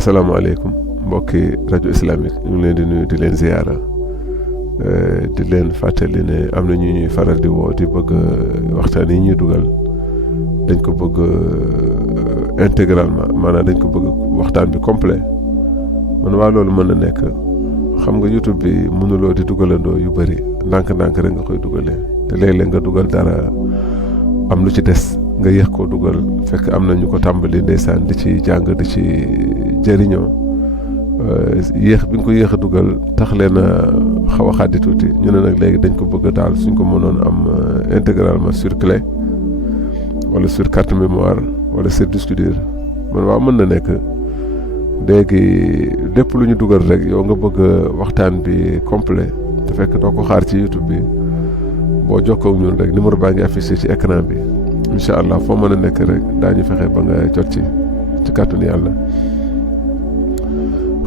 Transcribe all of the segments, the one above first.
asalaamaaleykum mbokki rajo islamique ñu ngi leen di nuyu di leen ziyaara di leen fàttali ne am na ñu ñuy faral di woo di bëgg waxtaan yi ñuy dugal dañ ko bëgg intégralement maanaam dañ ko bëgg waxtaan bi complet man waa loolu mën na nekk xam nga YouTube bi mënuloo di dugalandoo yu bëri ndànk-ndànk rek nga koy dugalee te léeg-léeg nga dugal dara am lu ci des nga yéex koo dugal fekk am na ñu ko tàmbali ndeysaan di ci jàng di ci jëriñoo yéex bi nga ko yéex a dugal tax leen a xaw a xaddi tuuti ñu ne nag léegi dañ ko bëgg daal suñ ko mënoon am intégralement sur clé wala sur carte mémoire wala sur disque dur man waaw mën na nekk léegi lépp lu ñu dugal rek yow nga bëgg waxtaan bi complet te fekk doo ko xaar ci YouTube bi boo jokkoo ak ñun rek numéro baa ngi affiché ci écran bi incha allah foo mën a nekk rek daañu fexe ba nga jot ci kàttanu yàlla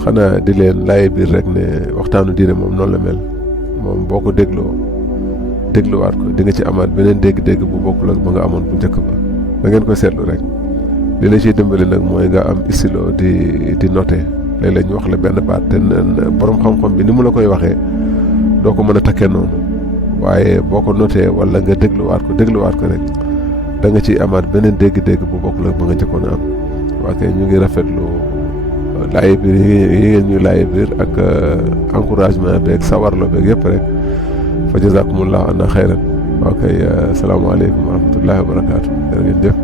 xanaa di leen laaye biir rek ne waxtaanu diine moom noonu la mel moom boo ko dégluwaat ko di nga ci amaat beneen dégg-dégg bu bokkul ak ba nga amoon bu njëkk ba da ngeen ko seetlu rek li la ciy dimbali nag mooy nga am stylo di noter léeg-léeg ñu wax la benn baat te borom xam-xam bi ni mu la koy waxee doo ko mën a takkee noonu waaye boo ko noté wala nga dégluwaat ko rek da nga ciy amaat beneen dégg-dégg bu bokkul ak ba nga njëkkoon a am waa kay ñu ngi rafetlu laaye biir yi ngeen ñu laaye biir ak encouragement beeg sawarlo beeg yëpp rek fa jazakumullahu anna xayran waa kay asalaamaaleykum wa rahmatullahi wa barakaatu jërë ngeen jëf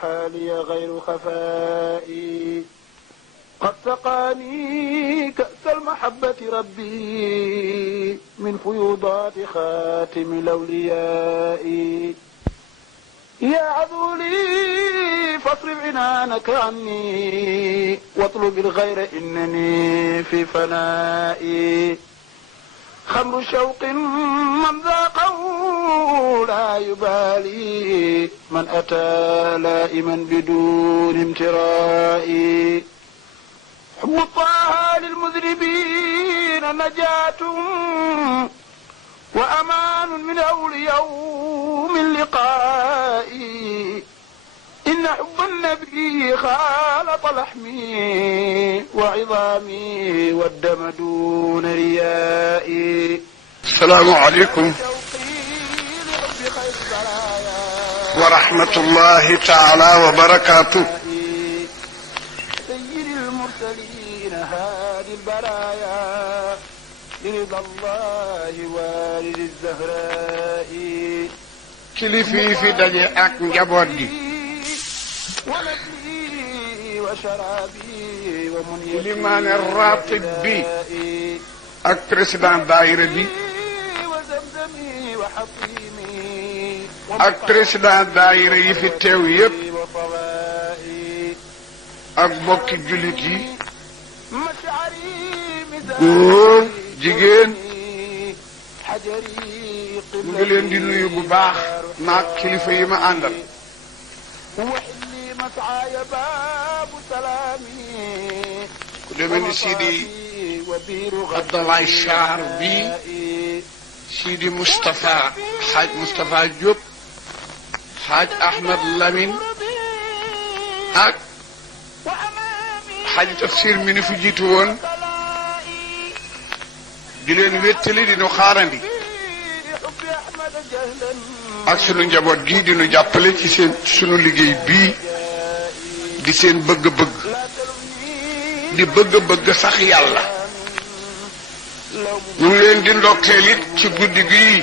حالي غير خفائي قد سقاني كأس المحبة ربي من فيوضات خاتم الأولياء يا عذولي فاصرف عنانك عني واطلب الغير إنني في فنائي خمر شوق من ذاقه لا يبالي من أتى لائما بدون امتراء حب طه للمذنبين نجاة وأمان من أول يوم اللقاء إن حب النبي خالط لحمي وعظامي والدم دون ريائي السلام عليكم ورحمة الله تعالى وبركاته. سيد المرسلين هادي البرايا لرضا الله والد الزهراء kilifi fi daje ak njaboot gi ونبي وشرابي ومنيتي limaane ratib bi ak président daayira bi وزمزمي وحطيمي ak président daayira yi fi teew yépp وصوائي ak bokki jullit yi مشعري góor jigéen حجري mu ngi leen di nuyu bu baax naag kilifa yi ma àndal وحلي مسعاي باب سلامي ku demee ni Sidi وبير Abdallah Char bi Sidi Moustapha Hadj Moustapha Diop Hadj Ahmed Lamine ak Hadj Tafsir mi ni fi jiitu woon di leen wéttali di nu xaarandi ak sunu njaboot gii di nu jàppale ci sunu liggéey bii di seen bëgg-bëgg di bëgg-bëgg sax yàlla ñu ngi leen di ndokkeel it ci guddi gii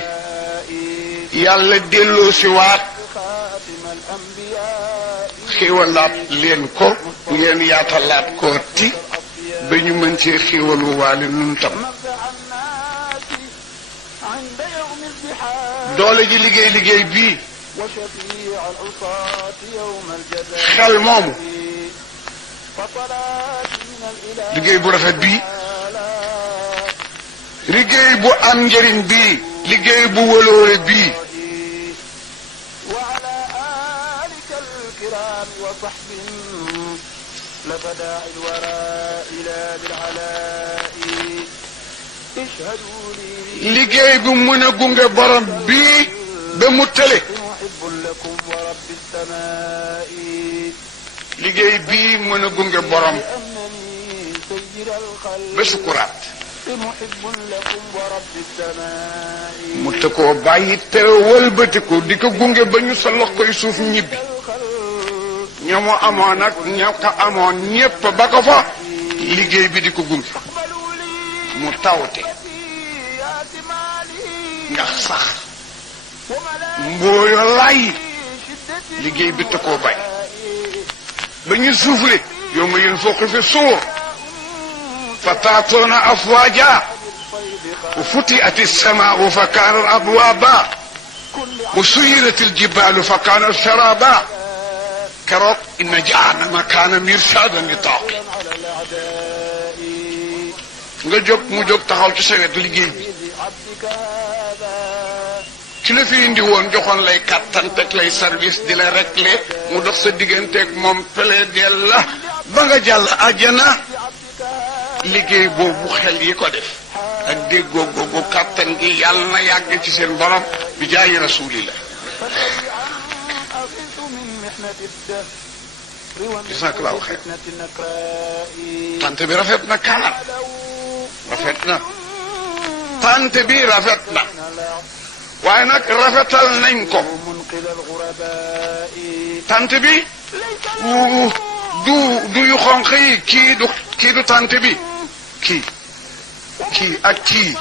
yàlla delloo si waat xéewalaat leen ko ngeen yaatalaat kooti ba ñu mën cee xéewalu waale nun tam doole ji liggéey bii xel moomu liggéey bu rafet bii liggéey bu am njëriñ bii liggéey bu wëloore bii اشهدوا لي liggéey bu mën a gunge borom bii ba mu tële محب لكم ورب السماء liggéey bii mën a gunge borom أنني سيد الخلق ba sukuraat محب لكم ورب السماء mu te koo bàyyi te wëlbatiku di ko gunge ba ñu sa lox koy suuf ñibbi ña mu amoon ak ña ko amoon ñépp ba ko fa liggéey bi di ko gunge اقبلوا لي mu tawte سيئات مالي ndax sax وملائكة mbooyo lay شدتي liggéey bi te koo bàyyi ba ñu suufle yow ma yéen fooq fi suur fa taatoona afwaaja wa futiat alsamaau fa kaanat abwaaba wa suyirat aljibalu fa kaanat sharaba keroog inna jahannama kaana mirsaadan li taaqi على الأعداء nga jóg mu jóg taxaw ci sa wet liggéey bi عبدك هذا ci la fi indi woon joxoon lay kattan teg lay service di la réglé mu dox sa digganteeg moom plaidel la ba nga jàll àjjana liggéey boobu xel yi ko def ak déggoo googu kattan gi yàlla na yàgg ci seen borom bi jaayi rasulillah أغث من محنة الدهر جزاك الله خير. فتنة النكراء tant bi rafet na kaar rafet na tant bi rafet na waaye nag rafetal nañ ko منقذ الغرباء tant bi du yu xonq yi kii du tant bi kii ak kii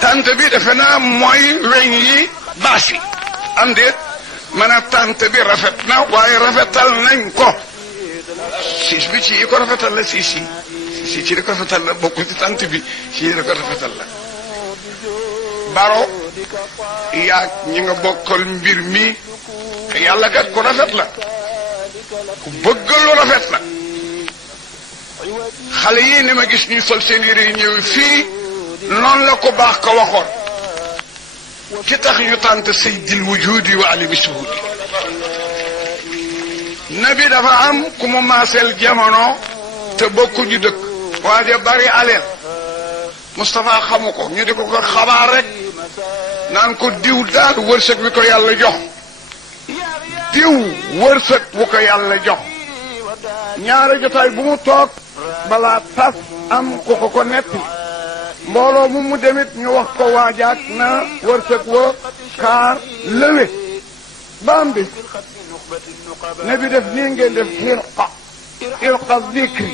tant bi defe naa mooy weñ yi baas yi am déet mën a tant bi rafet na waaye rafetal nañ ko siis bi ci yi ko rafetal la si ci di ko rafetal la bokku ci tant bi ci yi di ko rafetal la baro yaag ñi nga bokkal mbir mi yàlla kat ku rafet la ku bëgg lu rafet la xale yii ni ma gis ñu sol seen yére yi ñëw fii noonu la ko baax ko waxoon ki tax ñu tànt sayyidil wujudi wa alimi suhudi nabi dafa am ku mu maaseel jamono te bokkuñu dëkk waaye bari aleel Moustapha xamu ko ñu di ko ko xabaar rek naan ko diw daal wërsëg wi ko yàlla jox diw wërsëg wu ko yàlla jox ñaari jotaay bu mu toog balaa tas am ku ko netti mbooloo mu demit ñu wax ko waajaat na wërsëg wa kaar lëwe baam bi ne bi def nii ngeen def irqa zikri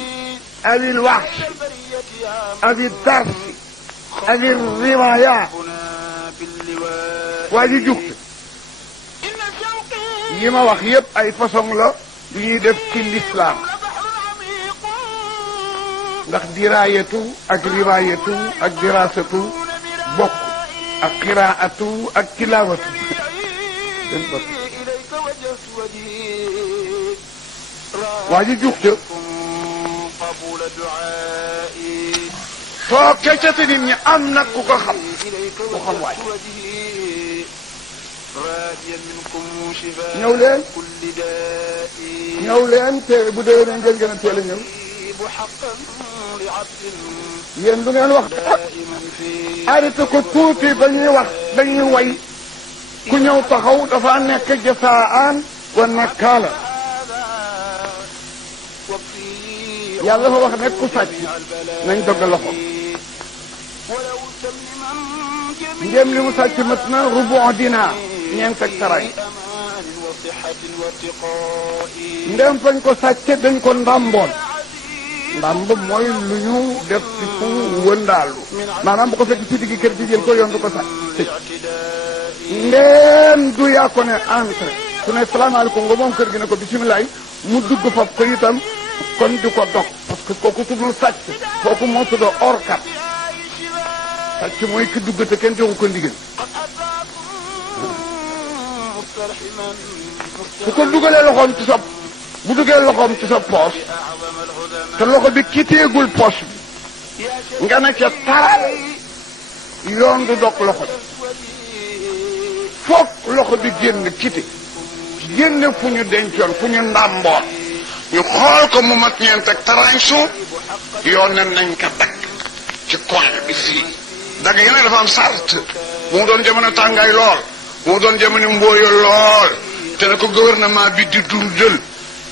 abil wahsh abil darsi abil riwaya waa ji juxte yi ma wax yépp ay façon la yu ñuy def ci l'islam ndax diraayatu ak riwaayatu ak dirasatu bokk ak qiraatu ak tilawatu waa ji juxte soo keccati nit ñi am nag ku ko xam ku xam waay ñëw leen te bu déwénee ngeen gën a teel a ñëw yéen du ngeen wax arrêté ko tuuti ba ñuy wax dañuy way ku ñëw taxaw dafa nekk jasaan wa nakkaala yàlla dafa wax nekk ku sàcc nañ dogg loxo ndéem li mu sàcc mat na rubu dinaar ñeent ak taray ndéem fañ ko sàcce dañ ko ndàmboon ndàmb mooy lu ñu def ci fu wëndaalu maanaam bu ko fekk ci diggi kër gi jël ko yoon du ko sàcc ndéem du yaa ko ne entre su ne salaamaaleykum nga moom kër gi ne ko bisimilaay mu dugg fab ko itam kon di ko dog parce que kooku tuddul sàcc kooku moo tudd orkat sàcc mooy ki dugg te kenn joxu ko ndigal su ko dugalee loxoom ci sa bu duggee loxoom ci sa poos te loxo bi kiteegul poos bi nga ne ca taral yoon du dog loxo bi foog loxo bi génn kite génne fu ñu dencoon fu ñu ndàmboon ñu xool ko mu mat ñeent ak tarañ suuf yoon ne nañ ko dakk ci coin bi fii dagg yi nag dafa am sart bu mu doon jamono tàngaay lool bu mu doon jamono mbooyo lool te na ko gouvernement bi di dundal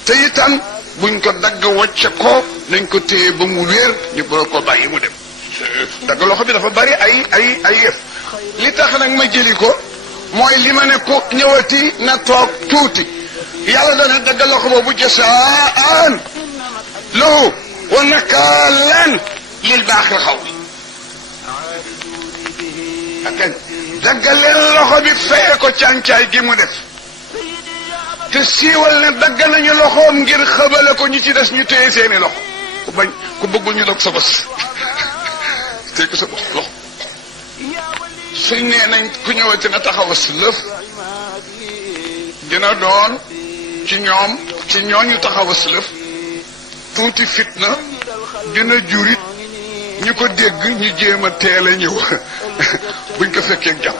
te itam buñ ko dagg wacce ko nañ ko téye ba mu wéer ñu boo ko bàyyi mu dem dagg loxo bi dafa bari ay yëf li tax nag ma jëli ko mooy li ma ne ko ñëwati na toog tuuti yàlla dana dagg loxo boobu jasaan lahu wa nakaalan lil baaxil xaw bi ak daggal leen loxo bi feye ko càncaay gi mu def te siiwal ne dagg nañu loxoom ngir xëbale ko ñi ci des ñu téye seeni loxo ku bañ ku bëggul ñu dog sa bës téye ko sa bës loxo suñ nee nañ ku ñëwati na taxaw si lëf dina doon ci ñooñu taxaw si lëf tuuti fitna dina jurit ñu ko dégg ñu jéem a teel a ñëw buñ ko fekkee jàmm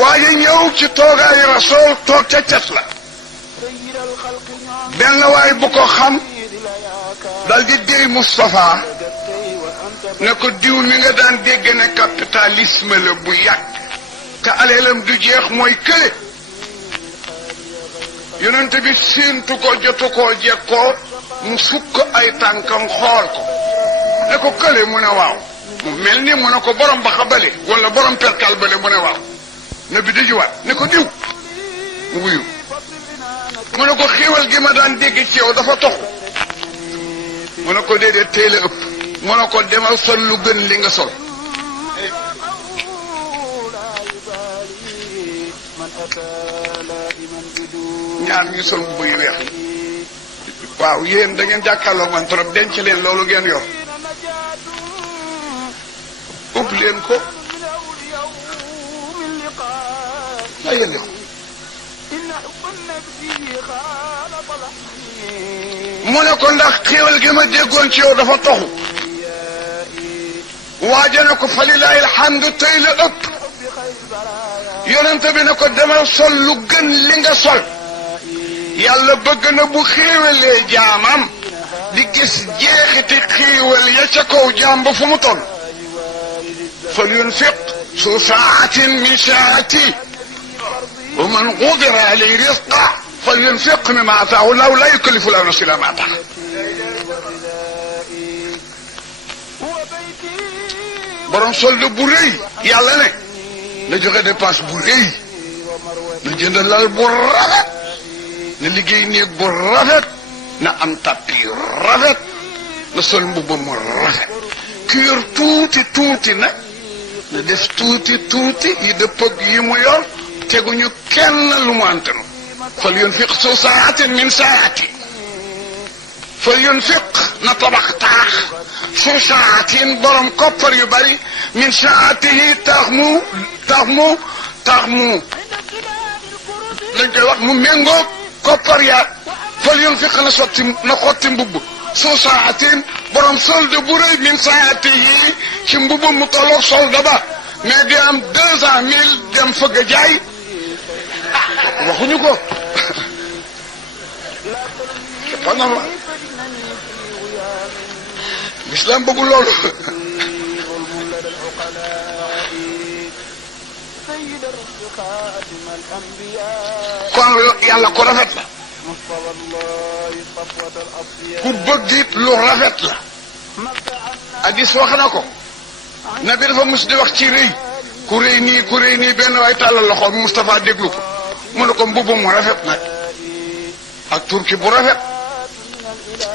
waaye ñëw ci toogaayu rasool toog ca cat la benn waay bu ko xam dal di déy Moustapha ne ko diw mi nga daan dégg ne capitalisme la bu yàgg te aleelam du jeex mooy kële yonent bi séentu ko jotu koo jekkoo mu sukk ay tànkam xool ko ne ko kële mu ne waaw mu mel ni mu ne ko borom ba xabale wala borom perkal bale mu ne waaw ne bi dajuwaat ne ko diw mu wuyu mu ne ko xiiwal gi ma daan dégg ci yow dafa toxu mu ne ko déedéet tey la ëpp mu ne ko demal sol lu gën li nga sol ñaar ñu sol bu yu weex waaw yéen da ngeen jàkkaarloo man trop denc leen loolu ngeen yor ëpp leen ko ayele mu ne ko ndax xéewal gi ma déggoon ci yow dafa toxu waaja ne ko falilahi alhamdu tey la ëpp yonente bi ne ko demal sol lu gën li nga sol yàlla bëgg na bu xéewalee jaamam di gis jeexiti xéewal ya ca kaw jaam ba fu mu toll fal yunfiq su saatin min saati wa man qudira alayhi rizqa fal yunfiq mimma ataahu llahu la yukallifu llahu nafsan illa ma ataaha borom solde bu rëy yàlla ne na joxe dépense bu rëy na jënd lal bu rafet na liggéey néeg bu rafet na am tapis rafet na sol mbubb mu rafet ki yor tuuti nag na def tuuti yi dëpp ak yi mu yor teguñu kenn lu mu antanu fal yunfiq su saatin min saati fal yunfiq na tabax taax su saatin borom koppar yu bari min saatihi tax mu lañ koy wax mu méngoog koppar ya fal yunfiq na xotti mbubb su saatin borom solde bu rëy min saatihi ci mbubb mu tolloog solde ba mais di am 200 000 dem fëgg a jaay waxuñu ko c'est pas normal l'islam bëggul loolu kon yàlla ko rafet la ku bëgg it lu rafet la hadis wax na ko nabi dafa mus di wax ci rëy ku rëy nii benn waay tàllal loxo Moustapha déglu ko mu ne ko mbubb mu rafet nag ak turki bu rafet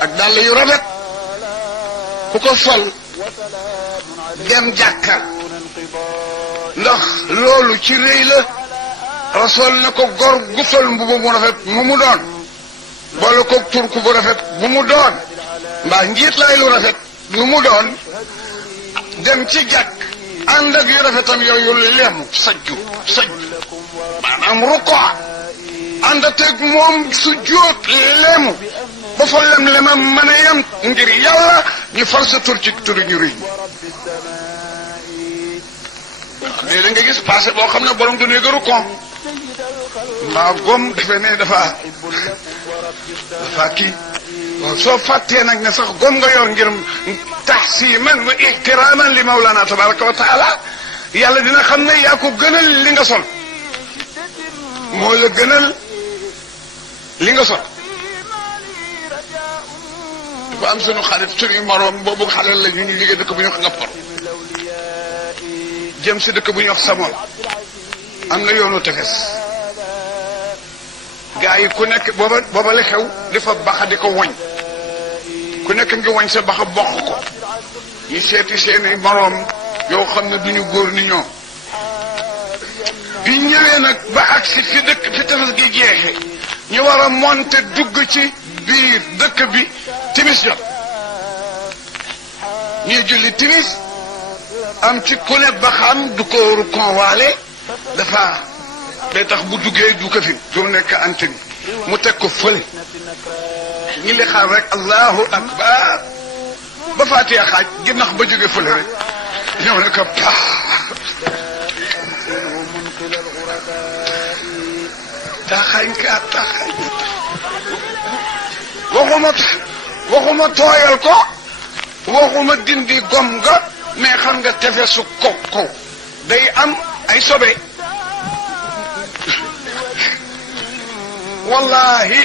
ak dàll yu rafet ku ko sol dem jàkka ndax loolu ci rëy la rasul na ko gor gu sol mbubb mu rafet mu doon boole ko turku bu rafet bu mu doon mbaa njiit lay lu rafet lu mu doon dem ci jàkk ànd ak yu rafetam yooyu lemu sajju maanaam ruko ànd ak moom su jóot lemu ba fa lem-lemam mën a yem ngir yàlla ñu fal sa tur ci turu ñu rëy léeg-léeg nga gis passé boo xam ne borom du ne gëru kon mbaa gom defe ne dafa kii waaw soo fàttee nag ne sax gom nga yor ngir tahsiman wa ihtiraman li mawlana tabaraka wa taala yàlla dina xam ne yaa ko gënal li nga sol moo la gënal li nga sol dafa am sunu xarit suñuy moroom boobu xale la ñu liggéey dëkk bu ñu wax Ngappar jëm si dëkk bu ñuy wax Samol am na yoonu tefes gaa yi ku nekk booba la xew dafa baxa di ko woñ ku nekk ngi woñ sa baxa bokk ko ñu seeti seeni moroom yoo xam ne duñu góor ni ñoom bi ñëwee nag ba agsi fi dëkk fi tefes gi jeexe ñu war a monter dugg ci biir dëkk bi timis jot ñuy julli timis am ci ku ne ba xam du ko conwaale dafa day tax bu duggee du ko fi du nekk antenne mu teg ko fële ñi li xaar rek allahu akbar ba faatiya xaaj ginnax ba jóge fële rek ñëw ne ko paa taxañ ka taxañ waxuma tooyal ko waxuma dindi gom nga mais xam nga tefesu ko day am ay sobe wallahi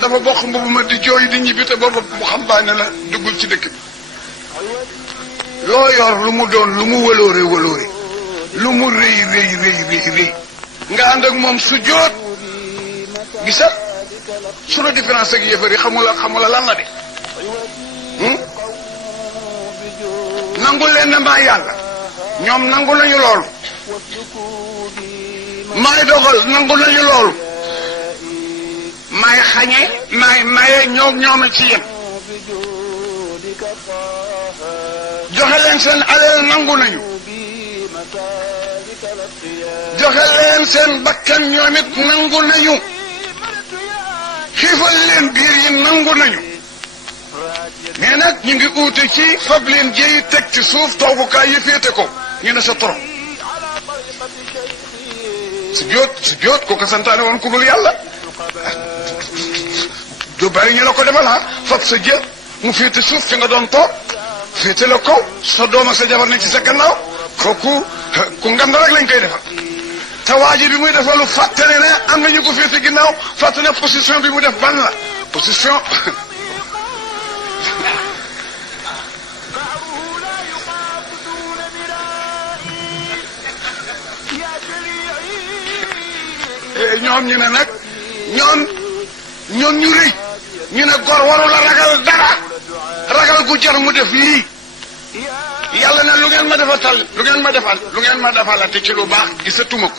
dafa bokk mbubu ma di jooy di ñibbi te booba mu xam baa ne la duggul ci dëkk bi loo yor lu mu doon lu mu wëloore lu mu rëy nga ànd ak moom su jóot gisal sunu différence ak yëfër yi xamula lan la de nangul leen ne maa yàlla ñoom nangu nañu loolu maay dogal nangu nañu loolu maay xañe maay maye ñoom ci yem joxe leen seen alal nangu nañu joxe leen seen bakkan ñoom it nangu nañu xiifal leen biir yi nangu nañu mais nag ñu ngi uute ci fab leen jéyi teg ci suuf toogukaay yi féete ko ñu ne sa toro su jóot ko santaane woon ku dul yàlla du bari ñu la ko defal fab sa jë mu féete suuf fi nga doon toog féete la kaw sa doom ak sa jabar ne ci sa gannaaw kooku ku ngand rek lañ koy defal te waaji bi muy defalu fàtte ne am nañu ko féete ginnaaw fàtte ne position bi mu def ban la position ñoom ñu ne nag ñoom ñu rëy ñu ne gor waru la ragal dara ragal gu jar mu def lii yàlla ne lu ngeen ma defalate ci lu baax gisatuma ko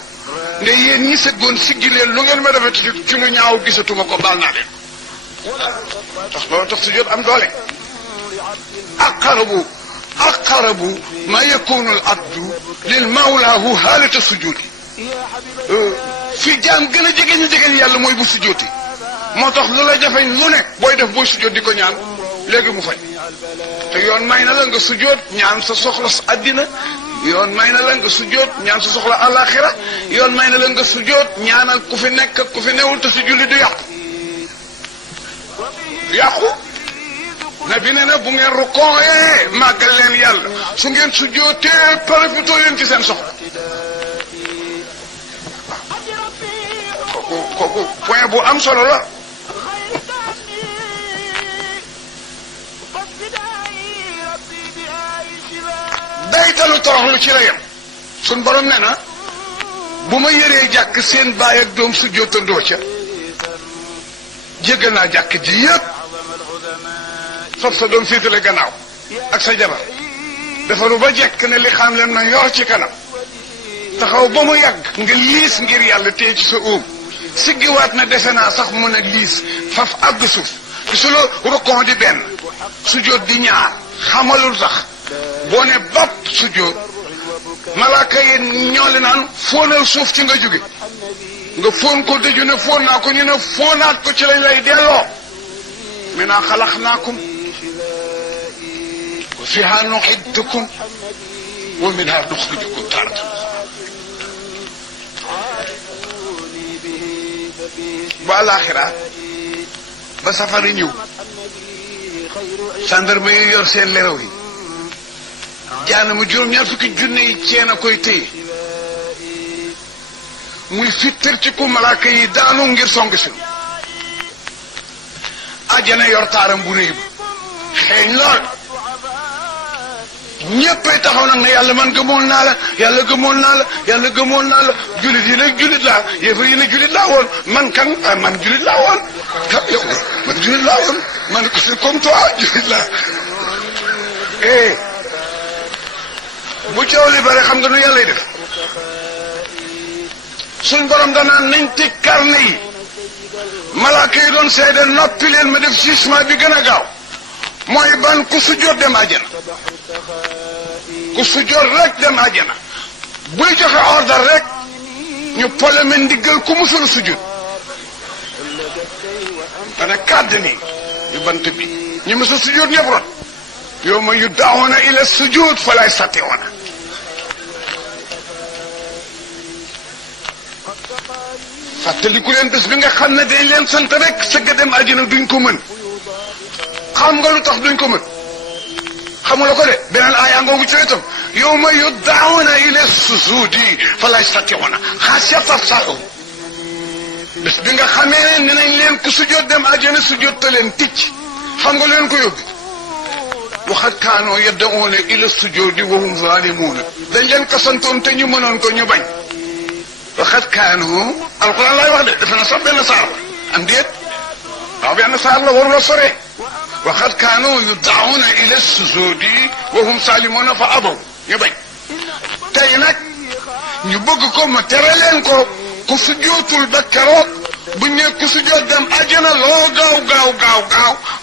nde yéen ñi sëggoon siggi leen lu ngeen ma defate ci lu ñaaw gisatuma ko baal naa leen tax loolu tax su jot am doole aqrabu ma yakunu al abdu lil mawlaahu haalata sujudi fi jaam gën a jege yàlla mooy bu sujjóoti moo tax lu la jafeñ lu ne booy def booy sujjóot di ko ñaan léegi mu fay te yoon may na la nga sujjóot ñaan sa soxla sa àddina yoon may na la nga sujjóot ñaan sa soxla àllaaxira yoon may na la nga sujjóot ñaanal ku fi nekk ku fi newul te si julli du yàqu na bi ne na bu ngeen rukkooyee màggal leen yàlla su ngeen sujjóotee profitoo leen ci seen soxla kooku point bu am solo la daytalu toroxlu ci la yem suñ borom ne na bu ma yëree jàkk seen baay ak doom su jottandoo ca jéggal naa jàkk ji yëpp fab sa doom féetale gannaaw ak sa jabar defaru ba jekk ne li xam leen na yor ci kanam taxaw ba mu yàgg nga liis ngir yàlla téye ci sa óom siggiwaat na defe naa sax mën a liis faf àgg suuf gisuloo rukkon di benn sujjóot di ñaar xamalul sax boo ne bopp sujjóot malaaka yi ñoo li naan fóonal suuf ci nga jóge nga fóon ko dëju ne fóon naa ko ñu ne fóonaat ko ci lañ lay delloo minhaa xalaqnaakum wa fiihaa nu'iidukum wa minhaa nuxrijukum taaratan uxraa ba àllaaxira ba safari ñëw gendarme yi yor seen leraw yi jaanama juróom-ñaar fukki junne yi ceen a koy téye muy fittir ci ku malaaka yi daanu ngir song si àjjana yor taaram bu réy ba xeeñ lool ñéppay taxaw nag ne yàlla man gëmoon naa la yàlla gëmoon naa la yàlla gëmoon naa la jullit yi nag jullit laa yéefar yi ne jullit laa woon man kan man jullit laa woon yow man jullit laa woon man c'est comme toi jullit laa bu coow li bare xam nga nu yàllay def suñ borom danaan nañ tëj carnet yi malaaka yi doon seede noppi leen ma def jugement bi gën a gaaw mooy ban ku sujjóot dem àjjana ku sujjóot rek dem àjjana buy joxe ordre rek ñu poleme ndiggal ku musul sujjóot dana kàdd nii yu bant bi ñu musul sujjóot ñëpp rot yow ma yu daawoona ila sujjóot fa lay satti woona fàttaliku leen bés bi nga xam ne dañ leen sant rek sëgg dem àjjana duñ ko mën xam nga lu tax duñ ko mën xamula ko de beneen aaya ngoogu ci wetam yawma yud'awna ila sujudi fala yastati'una xasiyatan absaarahum bés bi nga xamee ne nañ leen ku sujjóot dem àjjana sujjóot te leen ticc xam nga leen ko yóbbu waxat kaanoo yad'una ila sujudi wa hum zalimuuna dañ leen ko santoon te ñu mënoon ko ñu bañ waxat kaanoo alquran laay wax de defe na sax benn saar la am déet waaw benn saar la warula sore waxat kaanoo yud'awna ila sujudi wa hum salimuuna fa abaw ñu bañ tey nag ñu bëgg ko ma tere leen ko ku sujjootul ba keroog bu ñu ku sujjoot dem àjjana loo gaaw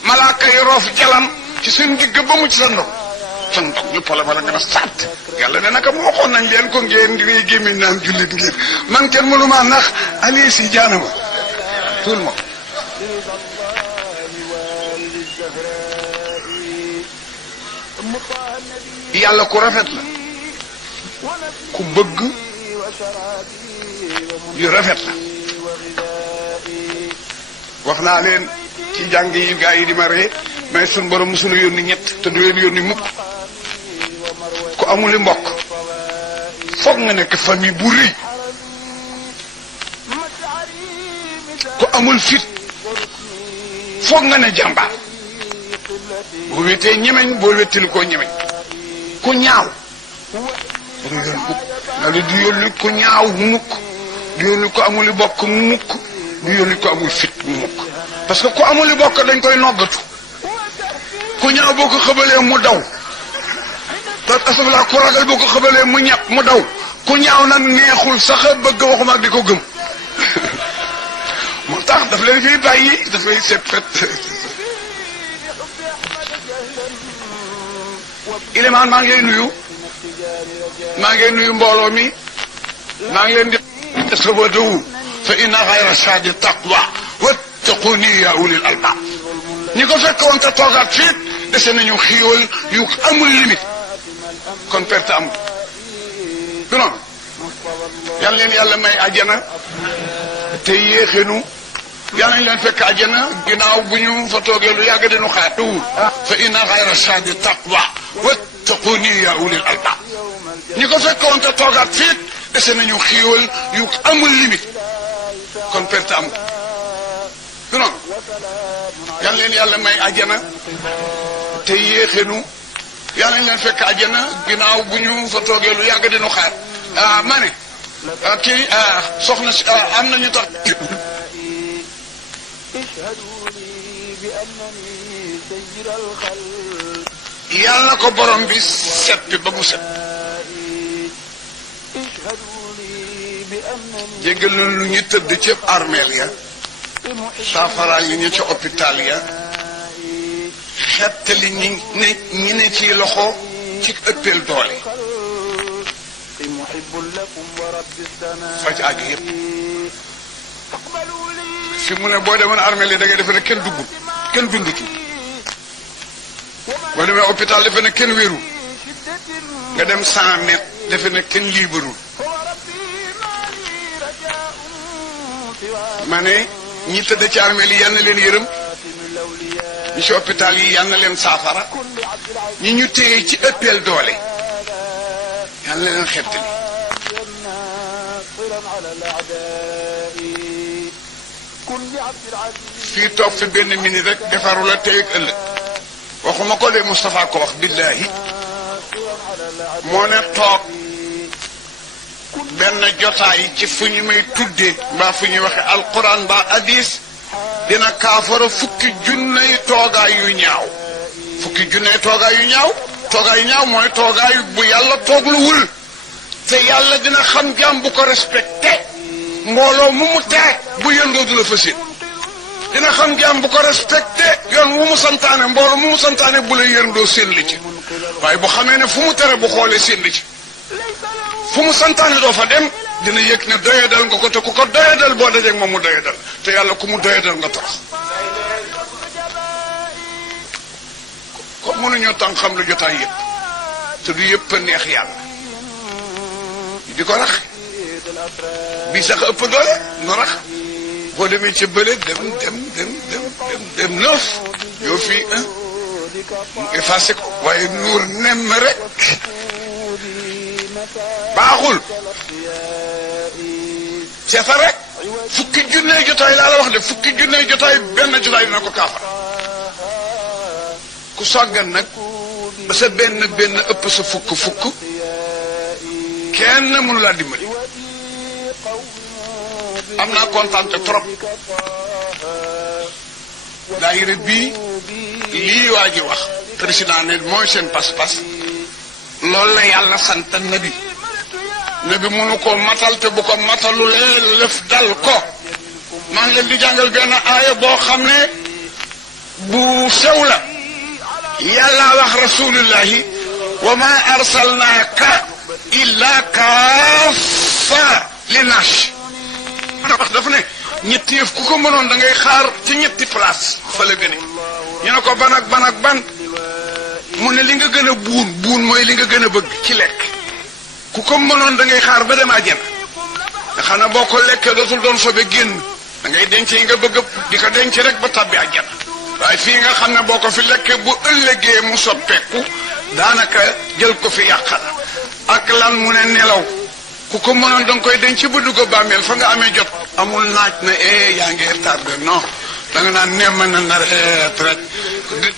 malaaka yi roof jalam ci seen digg ba mu ci sa ndog ñu pole bala nga na sàtt yàlla ne naka moo waxoon nañ leen ko ngeen di ngay gémmiñ naan jullit ngeen man kenn mënuma nax ali si jaanama tout le monde yàlla ku rafet la ku bëgg yu rafet la wax naa leen ci jàng yi gaa yi di ma ree mais suñ borom musula yónni ñett te du leen yónni mukk ku amuli mbokk foog nga nekk famille bu rëy ku amul fit foog nga ne jàmbaar boo wetee ñemeñ boo wettili koo ñemeñ ku ñaaw du yónni mukk nga li du yónni ku ñaaw mukk du yónni ko amuli bokk mukk du yónni ko amul fit mukk parce que ku amuli bokk dañ koy noggatu ku ñaaw boo ko xëbalee mu daw te asafla ku ragal boo ko xëbalee mu ñàpp mu daw ku ñaaw nag neexul sax bëgg waxuma di ko gëm moo tax daf leen fiy bàyyi dafay seet fet ilimaan maa ngi lay nuyu mbooloo mi maa ngi leen di tasawwadu fa inna xayra saadi taqwa wattaquni ya ulil albab ñi ko fekk woon te toogaat fiit dese nañu xiiwal yu amul limite kon perte amul du noonu yal leen yàlla may àjjana te yéexenu yal nañ leen fekk àjjana ginnaaw bu ñu fa toogee lu yàgg dinu xaar tuwul fa inna xayra saadi taqwa wattaquni ya ulil albab ñi ko fekk woon te toogaat fiit dese nañu xiiwal yu amul limite kon perte amul du noonu yal leen yàlla may àjjana te yéexenu yal nañ leen fekk àjjana ginnaaw bu ñu fa toogee lu yàgg dinu xaar ma ne kii soxna si am nañu tax yal na ko borom bi seppi ba mu set jéggal na lu ñu tëdd ci armeel ya saafaraal yi ñu ca hôpital ya xettali ñi ne ci loxo ci ëppeel doole faj aaju yëpp fi mu ne boo demoon armeel yi da ngay defe ne kenn duggul kenn dundutu boo demee hôpital defe ne kenn wérul nga dem 100 mètres defe ne kenn liibarul ma ne ñi tëdd ci armeel yi yal na leen yërëm ñi ci hôpital yi yal na leen saafara ñi ñu téye ci ëppeel doole yal na leen xettali fii toog fi benn minute rek defaru la tey ak ëllëg waxuma ko de Moustapha ko wax billahi moo ne toog benn jotaay ci fu ñu may tuddee mbaa fu ñuy waxe alquran mbaa hadis dina kaafara fukki junney toogaay yu ñaaw fukki junney toogaay yu ñaaw toogaay yu ñaaw mooy toogaay bu yàlla toogluwul te yàlla dina xam jaam bu ko respecté mbooloo mu mu tee bu yëndoo du la fasit dina xam jaam bu ko respecté yoon wu mu santaane mbooloo mu mu santaane bu la yëndoo seen li ci waaye bu xamee ne fu mu tere bu xoolee seen li ci fu mu santaane doo fa dem dina yëg ne doyadal nga ko te ku ko doyadal boo dajeeg moom mu doyadal te yàlla ku mu doyadal nga torox ko mënuñoo tàng xam lu jotaay yëpp te du yëpp a neex yàlla di ko rax bii sax ëpp doole no rax boo demee ca bële dem neuf yow fii mu effacé ko waaye nuur nemm rek baaxul seeta rek fukki junney jotaay laa la wax de fukki junney jotaay benn jotaay dina ko kaafara ku sàggan nag ba sa benn ëpp sa fukk kenn mënu laa dimbali am naa kontaan trop daayira bii lii waa ji wax président ne mooy seen pas-pas loolu la yàlla sant nabi mënu ko matal te bu ko matalulee lëf dal ko maa ngi leen di jàngal benn aaya boo xam ne bu sew la yàlla wax rasulillahi wa ma arsalnaaka illa kaafa linnaas wax dafa ne ñetti yëf ku ko mënoon da ngay xaar ci ñetti place fa la gëne ñu ne ko ban ak ban mu ne li nga gën a buun mooy li nga gën a bëgg ci lekk ku ko mënoon da ngay xaar ba dem àjjana nga xam ne boo ko lekkee dootul doon sobe génn da ngay denc yi nga bëgg di ko denc rek ba tabbi àjjana waaye fii nga xam ne boo ko fi lekkee bu ëllëgee mu soppeeku daanaka jël ko fi yàqal ak lan mu ne nelaw ku ko mënoon da nga koy denc ba dugg bàmmeel fa nga amee jot amul naaj na yaa ngi tardé non da nga naan nemm na reet rek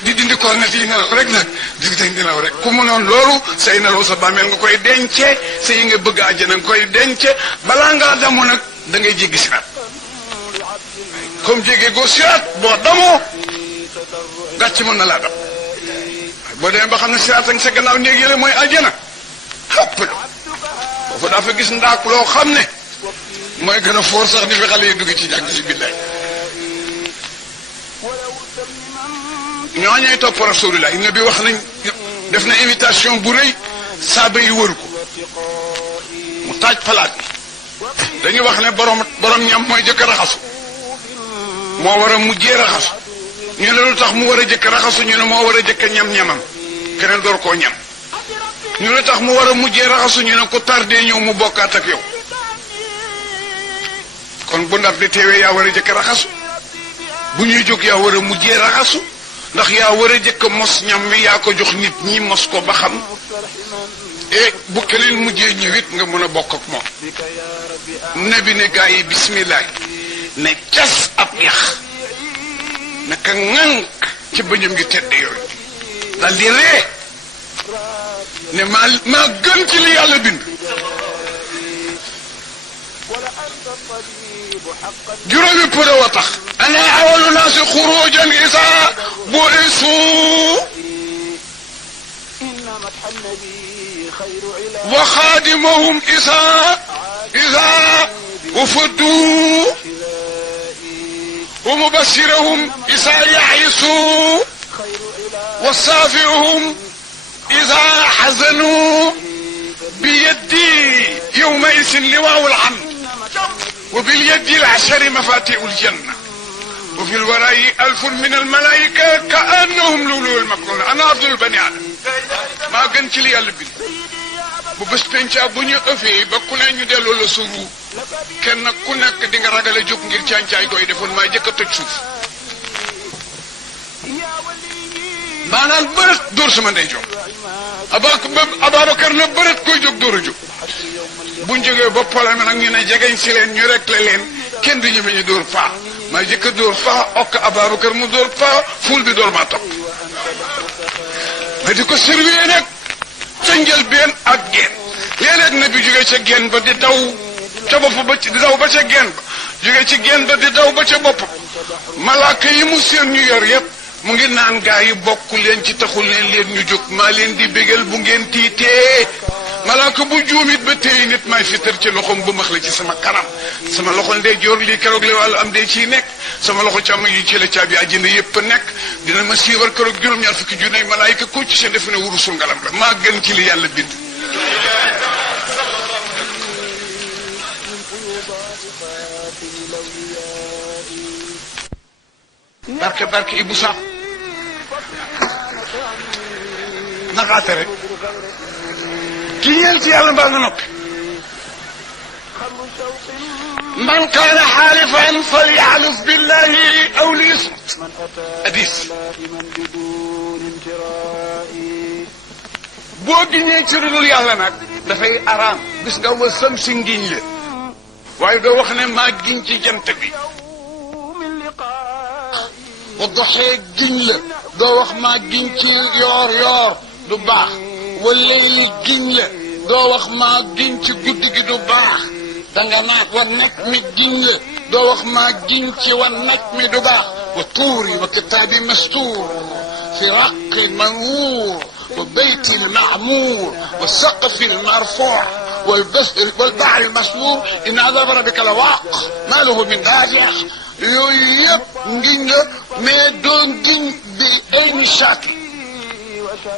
di dindi ko net yi nelaw rek nag di nelaw rek ku mënoon loolu say nelaw sa bàmmeel nga koy dencee sa yi nga bëgg àjjana nga koy dence balaa ngaa damu nag da ngay jéggi siraat comme jéggi goo siraat boo damoo gàcc mën na laa dam boo demee ba xam ne siraat ak sa gannaaw néeg yële mooy àjjana xëpp la foofu daa fa gis ndaak loo xam ne mooy gën a foor sax ni fi xale yi dugg ci jàng si billaay ñooñay topp rasulullah nabi wax nañ def na invitation bu rëy saaba yi wër ko mu taaj palaat bi dañuy wax ne borom ñam mooy jëkk raxasu moo war a mujjee raxasu ñu ne lu tax mu war a jëkk raxasu ñu ne moo war a jëkk ñam-ñamam keneen door koo ñam ñu ne tax mu war a mujjee raxasu ñu ne ko tardé ñëw mu bokkaat ak yow kon bu ndab di teewee yaa war a jëkk raxasu bu ñuy jóg yaa war a mujjee raxasu ndax yaa war a jëkk mos ñam mi yaa ko jox nit ñi mos ko ba xam bu keneen mujjee ñëwit nga mën a bokk ak moom nabi ne gaa yi bismillah ne cas ab yax naka ŋànk ci bëñam gi tedd yooyu dal di ree ne maa gën ci li yàlla bind juróomi përë wa tax ana awalu naasi xurujan isa bu'isu wa xaadimahum isa wafadu wa mubashirahum isa ya'isu wa saafi'uhum إذا حزنوا بيدي يومئذ لواء الحمد وباليد العشر مفاتيح الجنة وفي الوراء 1000 من الملائكة كأنهم لؤلؤ المكنون أنا أفضل بني آدم ما قلت لي يا لبني bu bés penca bu ñu ëffee ba ku ne ñu delloo la suuru kenn ku nekk di nga ragale jóg ngir càncaay koy defoon maa jëkk a toj suuf maanaam bërët dóor sama ndey jóg Ababacar na bërët koy jóg dóor a jóg buñ jógee ba problème nag ñu ne jegeñ si leen ñu rek la leen kenn du ñëme ñu dóor faa maa jëkk a dóor faa okk Ababacar mu dóor faa ful bi dóor maa topp ma di ko surveiller nag ca njëlbeen ak geen léeg-léeg na bi jógee ca geen ba di daw ca bopp ba di daw ba ca geen ba jógee ci geen ba di daw ba ca bopp malaaka yi mu seen ñu yor yépp mu ngi naan gaa yi bokk leen ci taxul leen ñu jóg maa leen di bégal bu ngeen tiitee malaaka bu juumit ba téy nit may fitar ci loxoom bu max la ci sama kanam sama loxo ndey joor lii keroog li wàllu am dee ciy nekk sama loxo càmm yi ci la caabi àjjana yépp nekk dina ma siiwar keroog juróom-ñaar fukki junne malaayika ko ci seen defe ne wurusul ngalam la maa gën ci li yàlla bind barke Ibou Sakho naxaate rek ki ñeel ci yàlla mbaa nga noppi man kaana xaalifan falyaxlif billahi aw liyasmut hadis boo giñee ci lu dul yàlla nag dafay araam gis nga wa sam si ngiñ la waaye doo wax ne maa giñ ci jant bi bu doxee giñ la doo wax maa giñ ci yoor yoor du baax wala li giñ la doo wax maa giñ ci guddi gi du baax danga naat wa nekk mi giñ la doo wax maa giñ ci wa nekk mi du baax wa tuuri wa kitaabi mastuur fi raqi manwuur wa bayti lmaamuur wa saqfi lmarfuuc والبحر المسمور إن عذاب ربك لواق ما له من دافع yooyu yëpp ngiñ la mais doon giñ bi ay ni chaque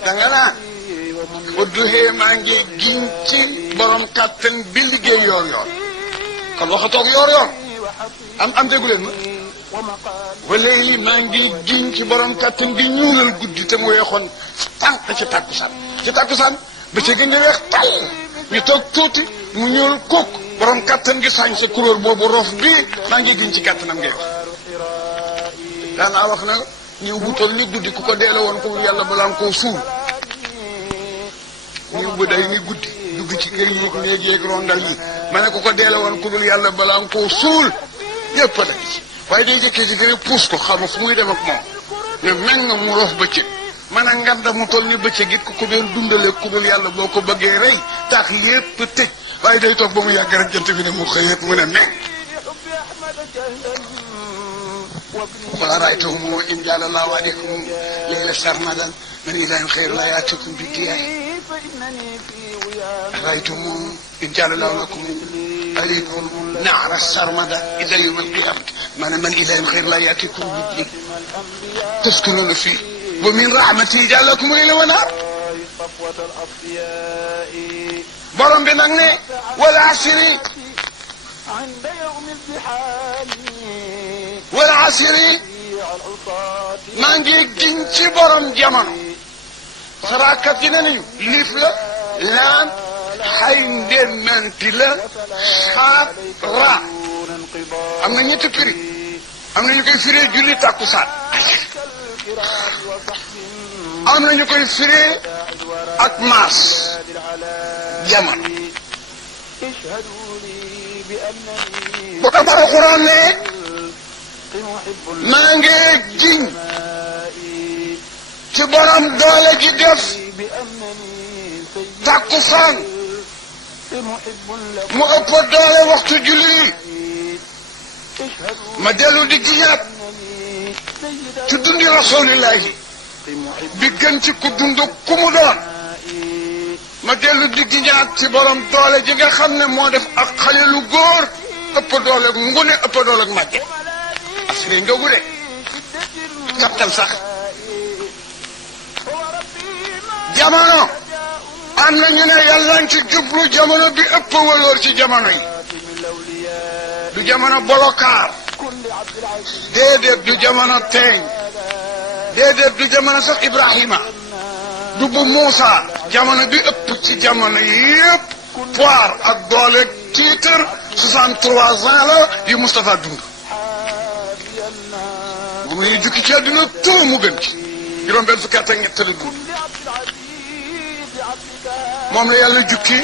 danga naan udduhee maa ngi giñ ci borom kàttan bi liggéey yoor yoor kon waxatoog yoor yoor am déggu leen ma wala yi maa ngi giñ ci borom kàttan bi ñuulal guddi te mu weexoon tànk ci tàkkusaan ba ca gën a weex tàll ñu toog tuuti mu ñuul kukk borom kattan gi sañ sa couleur boobu rof bii maa ngi giñ ci kattanam ngay wax daanaa wax na ñëw bu toll ni guddi ku ko deele woon ko yàlla balaa nga koo suul ñëw bu day ni guddi dugg ci kër yi néeg yeeg rondal yi ma ne ku ko deele woon ku dul yàlla balaa nga koo suul ñëpp la ci waaye day jëkkee ci gën a puus ko xam fu muy dem ak moom ne meng nga mu rof bëccëg man a nganda mu toll ni bëccëg it ku doon dundale ku dul yàlla boo ko bëggee rey tax lépp tëj waaye day toog ba mu yàgg rek jant bi ne mu xëyeet mu ne meng qul ara'aytum in ja'ala Allahu alaykum laylan sarmadan man ilahin ghayru Allahi ya'tikum bidiya'in ara'aytum in ja'ala Allahu alaykum na'ran sarmadan ila yawm al-qiyamah man ilahin ghayru Allahi ya'tikum bidiya'in taskununa fihi wa min rahmatihi ja'ala lakum laylan wa nahar borom bi nag ne wal asri wal asri maa ngi giñ ci borom jamono sarakat yi ne nañu liif la laam xay ndemmanti la xaat ra am na ñetti firi am na ñu koy firee julli tàkkusaan am na ñu koy firee ak maas jamono bu ko Alxuraan ne maa ngi giñ ci borom doole ji def tàkkusaan mu ëpp doole waxtu julli ma dellu di giñaat ci dundi rasulillahi bi gën ci ku dund ku mu doon ma dellu di giñaat ci borom doole ji nga xam ne moo def ak xale lu góor ëpp doole ngune ëpp doole màgge assuré ndogu de kattan sax jamono am na ñu ne yàlla ci jublu jamono bi ëpp waloor ci jamono yi du jamono bolokaar déedéet du jamono teeñ déedéet du jamono sax Ibrahima du bu Muusa jamono bi ëpp ci jamono yépp poire ak doole titre 63 ans la yu Moustapha dund bu muy jukki ci àdduna tout mu gën ci juróom benn fukki at ak ñett la dund moom la yàlla jukki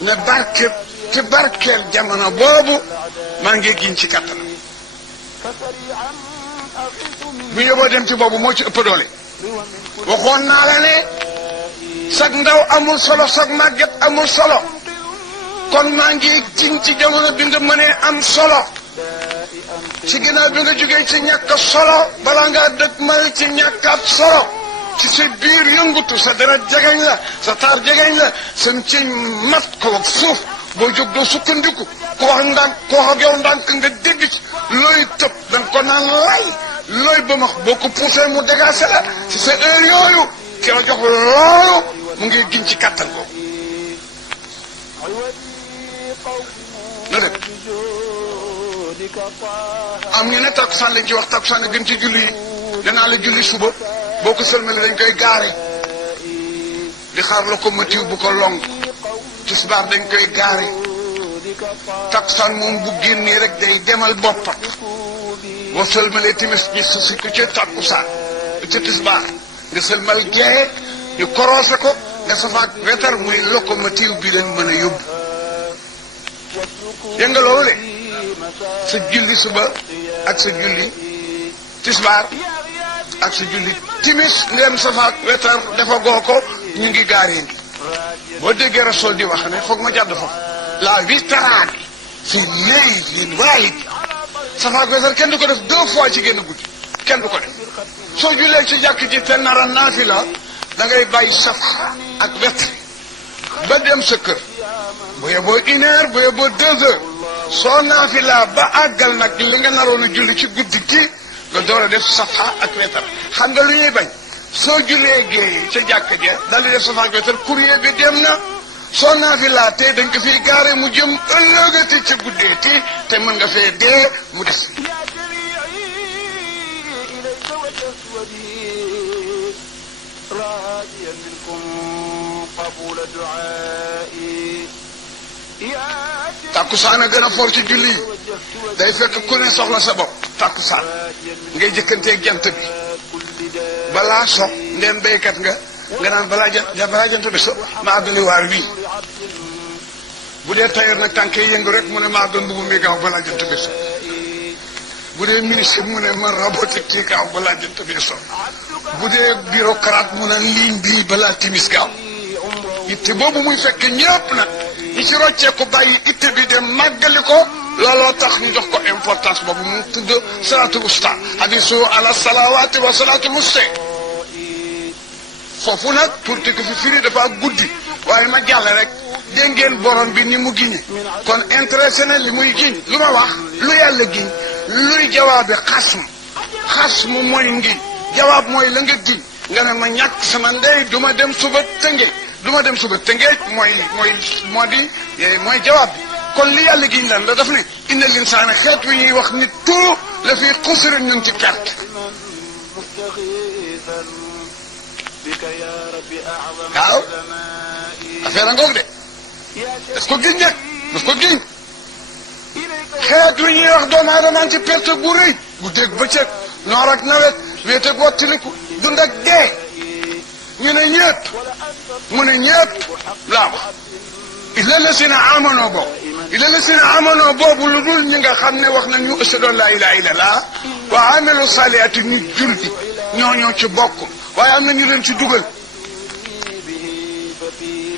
ne barke ci barkeel jamono boobu maa ngi giñ ci kattanam bu yóbboo dem ci boobu moo ci ëpp doole waxoon naa la ne sag ndaw amul solo sag màgget amul solo kon maa ngi giñ ci jamono bi nga mënee am solo ci ginnaaw bi nga jógee ci ñàkk solo balaa ngaa dëgmal ci ñàkkaat solo ci sa biir yëngutu sa dara jegeñ la sa taar jegeñ la seen ciñ mat ko ak suuf boo jóg doo sukkandiku ku wax ndànk ku wax ak yow ndànk nga dégg ci looy tëb da nga ko naan lay looy ba max boo ko poussé mu dégagé la ci sa heure yooyu ki la jox loolu mu ngi giñ ci kàttan ko na dëgg am ñu ne takkusaan lañ ci wax takkusaan a gën ci julli yi danaa la julli suba boo ko sëlmale dañ koy gaare di xaar locomotive bu ko long tisbaar dañ koy gaare takkusaan moom bu génnee rek day demal boppam boo sëlmalee timis ñi susi ko ca takkusaan ca tisbaar nga sëlmal gee ñu korosé ko nga safaak wetar muy locomotive bi leen mën a yóbbu dégg nga loolu de sa julli suba ak sa julli tisbaar ak sa julli timis ndem safaak wetar dafa goo ko ñu ngi gaaree ni boo déggee Rasul di wax ne foog ma jàdd foofu la witraani fi laylin waahid safaak wetar kenn du ko def 2 fois ci génn guddi kenn du ko def soo jullee ci jàkk ji te nara naafila da ngay bàyyi safa ak wetar ba dem sa kër bu yeboo 1 heure bu yeboo 2 heures soo naafila ba àggal nag li nga naroon a julli ci guddi gi nga door a def safa ak wetar xam nga lu ñuy bañ soo jullee géey ca jàkk ja daal di def safa ak wetar courrier bi dem na soo naafila te dañ ko fiy gaare mu jëm ëllëgati ca guddeeti te mën nga fee dee mu des takkusaan a gën a for ci julli yi day fekk ku ne soxla sa bopp takkusaan ngay jëkkanteeg jant bi balaa so ndem béykat nga naan balaa jant bi so ma àggali waar wii bu dee tailleur nag tànk yi yëngu rek mu ne maa doon mbubu mi gaaw balaa jant bi so bu dee ministre mu ne man robotique ci gaaw balaa jant bi so bu dee bureaucrate mu ne ligne bii balaa timis gaaw itte boobu muy fekk ñëpp nag ñi ci rocceeku bàyyi itte bi dem màggali ko looloo tax ñu jox ko importance boobu mu tudd salaatul usta hadisu ala salawaati wa salaatul usta foofu nag pour te ko fi firi dafa guddi waaye ma jàll rek dégg ngeen borom bi ni mu giñe kon intéressé na li muy giñ lu ma wax lu yàlla giñ luy jawaabi xasm mooy ngiñ jawaab mooy la nga giñ nga ne ma ñàkk sama ndey duma dem suba tëngeej duma dem suba tëngeej mooy jawaab bi kon li yàlla giñ lan la daf ne inna linsaana xeet wi ñuy wax nit tout la fi xusri ñun ci perte waaw affaire a ngoog de daf ko giñ nag daf ko giñ xeet wi ñuy wax doomu aadama ci perte bu rëy bu dégg bëccëg noor ak nawet wéet ak wottiliku dund ak dee ñu ne ñëpp mu ne ñëpp laa wax illa lasina amanoo boobu illa lasina amanoo boobu lu dul ñi nga xam ne wax na ñu ashhadu an laa ilaaha illallah wa amilu saalihaati ñu julli ñoo ci bokk waaye am na ñu leen ci dugal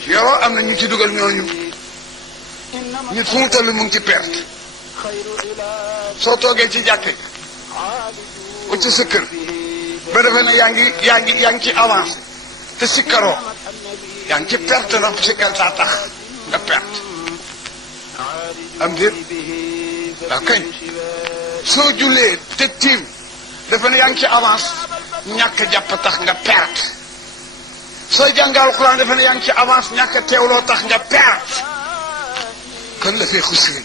yoroo am na ñu ci dugal ñooñu nit fu mu toll mu ngi ci perte soo toogee ci jàkke ko ci sa kër ba defee ne yaa ngi ci avancé te sikkaroo yaa ngi ci perte ndax sikkar saa tax nga perte am déet waaw kañ soo jullee te tiim defe ne yaa ngi ci avance ñàkk jàpp tax nga perte soo jàngal Alxuraan defe ne yaa ngi ci avance ñàkk teewloo tax nga perte kon dafay xusri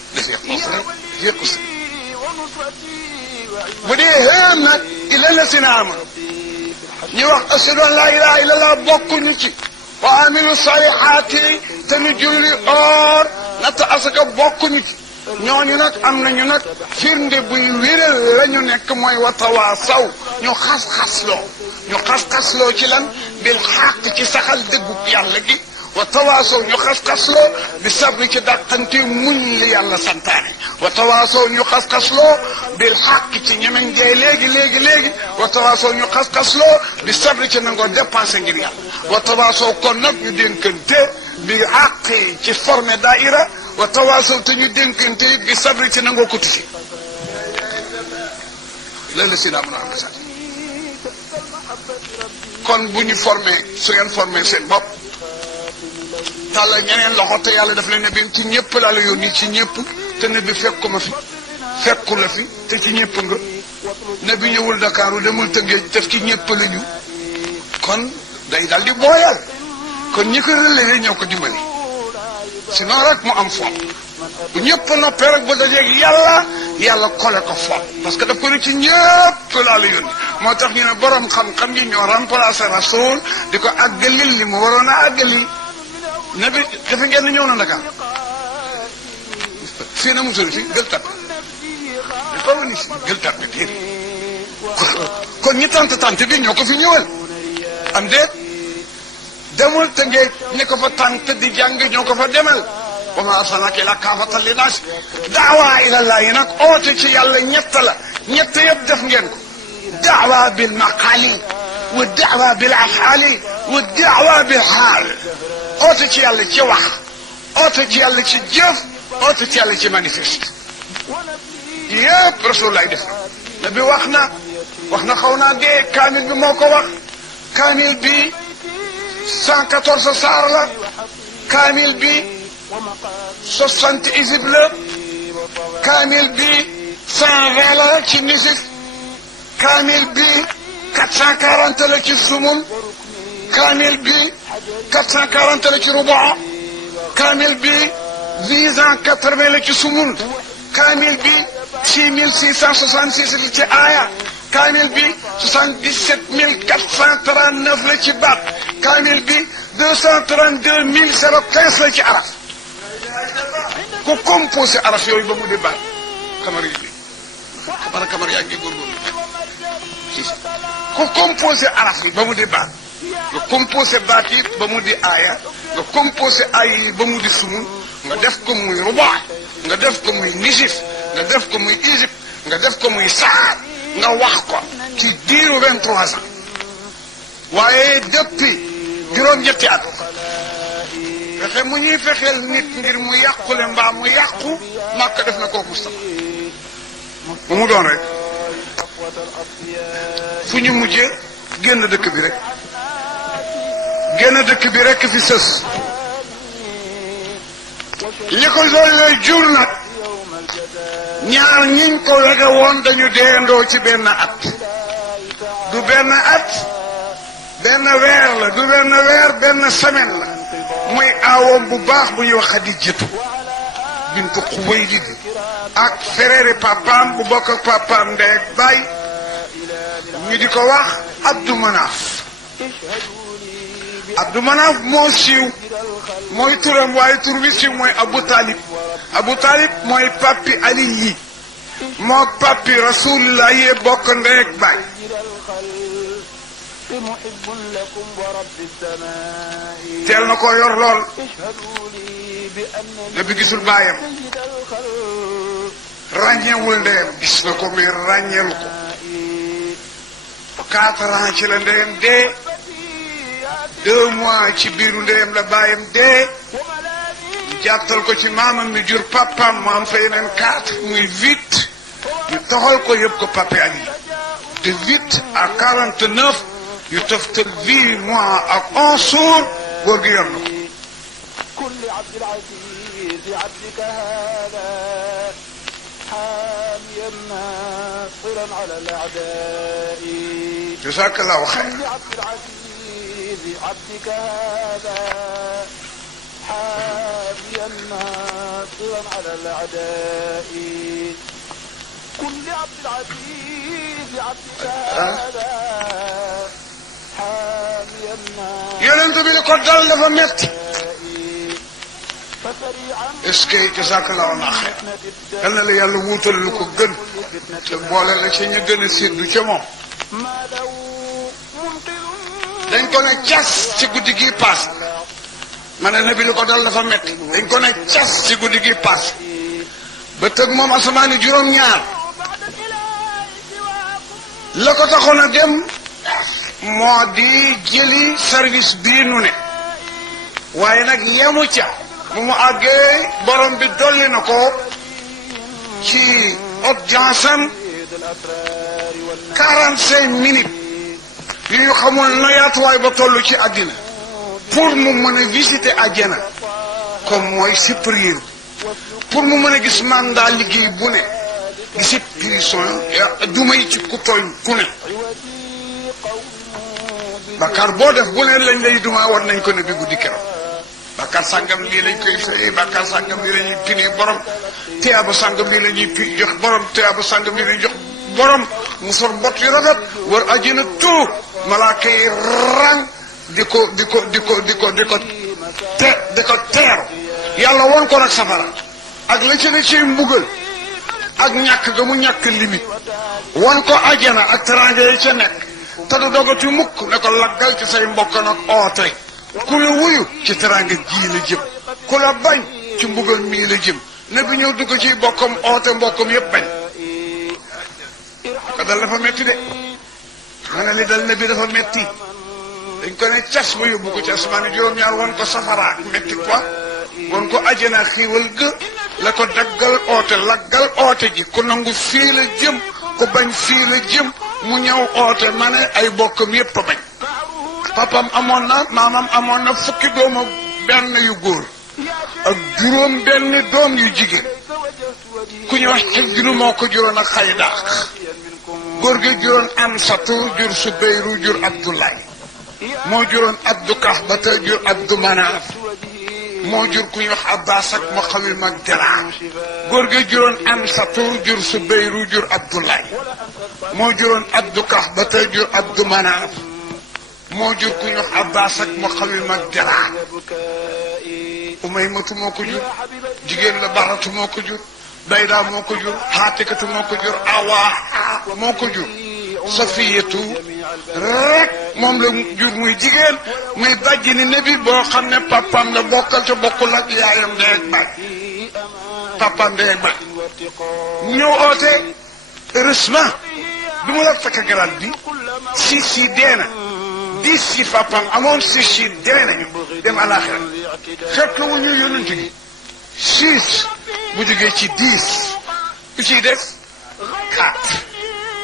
bu dee xëy nag illa lasina amanu ñu wax ashhadu an laa ilaaha illallah bokkuñu ci wa amilu salihaati te ñu julli or natt asaka bokkuñu ci ñooñu nag am nañu nag firnde buy wéral la ñu nekk mooy wa tawaasaw ñu xas-xasloo ci lan bil xaq ci saxal dëggu yàlla gi wa tawaasaw ñu xas-xasloo bi sabri ci dàqante muñ li yàlla santaane wa tawaasaw ñu xas-xasloo bil xaq ci ñemeñ dee léegi wa tawaasaw ñu xas-xasloo bi sabri ci nangoo dépensé ngir yàlla wa tawaasaw kon nag ñu dénkante bi àq ci formé daïra wa tawaasaw te ñu dénkante bi sabri ci nangoo cotiser loolu la si daa mën a am message kon bu ñu formé su ngeen formé seen bopp tàlla ñeneen loxo te yàlla daf leen ne bi ci ñëpp laa la yónni ci ñëpp te ne bi fekkuma fi fekku la fi te ci ñëpp nga ne bi ñëwul Dakar demul Tëngéej def ci ñëpp la ñu kon day daal di booyal kon ñi ko relevé ñoo ko dimbali sinon rek mu am foofu bu ñëpp noppee rek ba dajeeg yàlla kole ko foofu parce que daf ko ne ci ñëpp laa la yónni moo tax ñu ne borom xam-xam yi ñoo remplacé rasul di ko àggalil li mu waroon a àggali ne bi dafa ngeen ñëw na Dakar fii na musul fi gël tàppe dafa wani si gël tàppe biir kon ñi tant bi ñoo ko fi ñëwal am déet demul te ngeen ñi ko fa tant di jàng ñoo ko fa demal wa ma arsalnaaka illaa kaafatan linnaas daawa ilallah yi nag oote ci yàlla ñett yëpp def ngeen ko daawa bil maqaali wa daawa bil afaali wa daawa bil xaal oote ci yàlla ci wax oote ci yàlla ci jëf oote ci yàlla ci manifeste yëpp rasulullah def na bi wax na xaw naa dee kaamil bi moo ko wax kaamil bi 114 saar la kaamil bi 60 isib la kaamil bi 120 la ci nisif kaamil bi 440 la ci sumul kaamil bi 440 la ci rubu kaamil bi 880 la ci sumul kaamil bi 6666 la ci aaya kaamil bi 77439 la ci baat kaamil bi 232015 la ci araf ku composé araf yooyu ba mu di baat kamar yi bi kamar yaa ngi góorgóorlu ku composé araf yi ba mu di baat nga composé baat yi ba mu di aaya nga composé aaya yi ba mu di sumul nga def ko muy ruba nga def ko muy nisif nga def ko muy isib nga def ko muy saar nga wax ko ci diiru 23 ans waaye depuis juróom-ñetti at fexe mu ñuy fexeel nit ngir mu yàqule mbaa mu yàqu Makka def na ko Mustafa bu mu doon rek fu ñu mujjee génn dëkk bi rek fi sës li ko loolu lay jur nag ñaar ñiñ ko wege woon dañu deendoo ci benn at du benn at benn weer la du benn weer benn semaine la muy aawoom bu baax bu ñuy wax Xadijatu bintu Xuwaylid ak frère papaam bu bokk ak papaam ndey ak baay ñu di ko wax Abdou Manaf moo siiw mooy turam waaye tur bi siiw mooy Abu Talib mooy papi Ali yi moo papi Rasulullah yi bokk ndey ak baay teel na ko yor lool depuis gisul baayam ràññeewul ndeyam gis na ko mais ràññeelu ko 4 ans ci la ndeyam dee 2 mois ci biiru ndeyam la baayam dee ñu jàttal ko ci maamam mi jur papaam mu am fa yeneen 4 muy 8 ñu toxal ko yëpp ko papi Ali de 8 à 49 yu toftal 8 mois ak 11 jours góor gi yor na ko jazakallahu xayr حاميا ناصرا على الأعداء كل عبد العزيز عبدك هذا حاميا yonent bi li ko dal dafa metti est-ce que jazakallahu xayr yal na la yàlla wuutal lu ko gën te boole la ci ñu gën a séddu ca moom dañ ko ne cas ci guddi gi paas ma ne nabi li ko dal dafa metti dañ ko ne cas ci guddi gi paas ba tëg moom asamaani juróom-ñaar la ko taxoon a dem moo di jëli service bii nu ne waaye nag yemu ca bu mu àggee borom bi dolli na ko ci audience am 45 minutes yu ñu xamul na yaatuwaay ba toll ci àddina pour mu mën a visiter àjjana comme mooy supérieur pour mu mën a gis mandat liggéey bu ne gisi prison du may ci ku tooñ ku ne bakkaar boo def bu ne lañ lay duma war nañ ko ne bi guddi keroog bakkaar sàngam lii lañ koy fayee bakkaar sàngam lii la ñuy pini borom teyaaba sàngam lii la ñuy jox borom teyaaba sàngam lii la ñuy jox borom mu sor mbott yu rafet war àjjana tuur malaaka yi rang di ko teeru yàlla won ko nag safara ak la ci ne ci mbugal ak ñàkk ga mu ñàkk limite won ko àjjana ak teraanga yi ca nekk te du dogati mukk ne ko laggal ci say mbokk nag oote ku la wuyu ci teraanga ji la jëm ku la bañ ci mbugal mii la jëm ne bi ñëw dugg ci bokkam oote mbokkam yëpp bañ ko dal dafa metti de ma ne li dal ne bi dafa metti dañ ko ne cas ba yóbbu ko ci asmaani juróom-ñaar won ko safara metti quoi won ko ajjana xiiwal ga la ko daggal oote laggal oote ji ku nangu fii la jëm ku bañ fii la jëm mu ñëw oote ma ne ay bokkam yépp a bañ papam amoon na maamam amoon na fukki doomu benn yu góor ak juróom benn doom yu jigéen ku ñu wax ci juru moo ko juróon ak Xaydaax góor gi juróon Amsatu jur Subayru jur Abdoulaye moo juróon Abdu Kahbata jur Abdu Manaaf moo jur ku ñu wax Abbas ak Muqawim ak Delaar góor gi juróon Amsatu jur Subayru jur Abdoulaye moo juróon Abdu Kahbata jur Abdu Manaaf moo jur ku ñu wax Abbas ak Muqawim ak Delaar Umaymatu moo ko jur jigéen la Baratu moo ko jur Bayda moo ko jur Xaatikatu moo ko jur Awa moo ko jur Safiyatu rek moom la jur muy jigéen muy bàjji ni nabi boo xam ne papam la bokkal ca bokkul ak yaayam ndey ak baay papam ndey ak baay ñëw oote heureusement du ma la fekk garaat bi si dee na 10 si papam amoon si dee nañu dem àllaaxira fekk wu ñu yonent gi 6 bu jógee ci 10 ku ciy def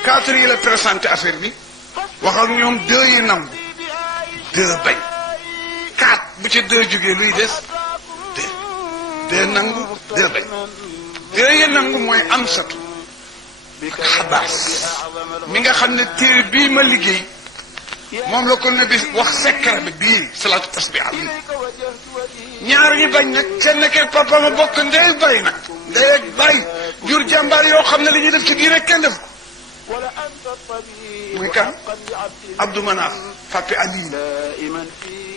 4 yi la présenté affaire bi wax ak ñoom 2 yi nangu 2 bañ 4 bu ci 2 jógee luy des 2 nangu 2 bañ 2 yi nangu mooy Amsatu ak Xabaas mi nga xam ne téere bii ma liggéey moom la ko ne bi wax secret bi bii salaatu tasbih bi ñaar ñi bañ nag kenn ke papa ma bokk ndey bay nag ndey ak bay jur jàmbaar yoo xam ne li ñuy def ci diine kenn def ko muy kan Abdou Manaf papi Ali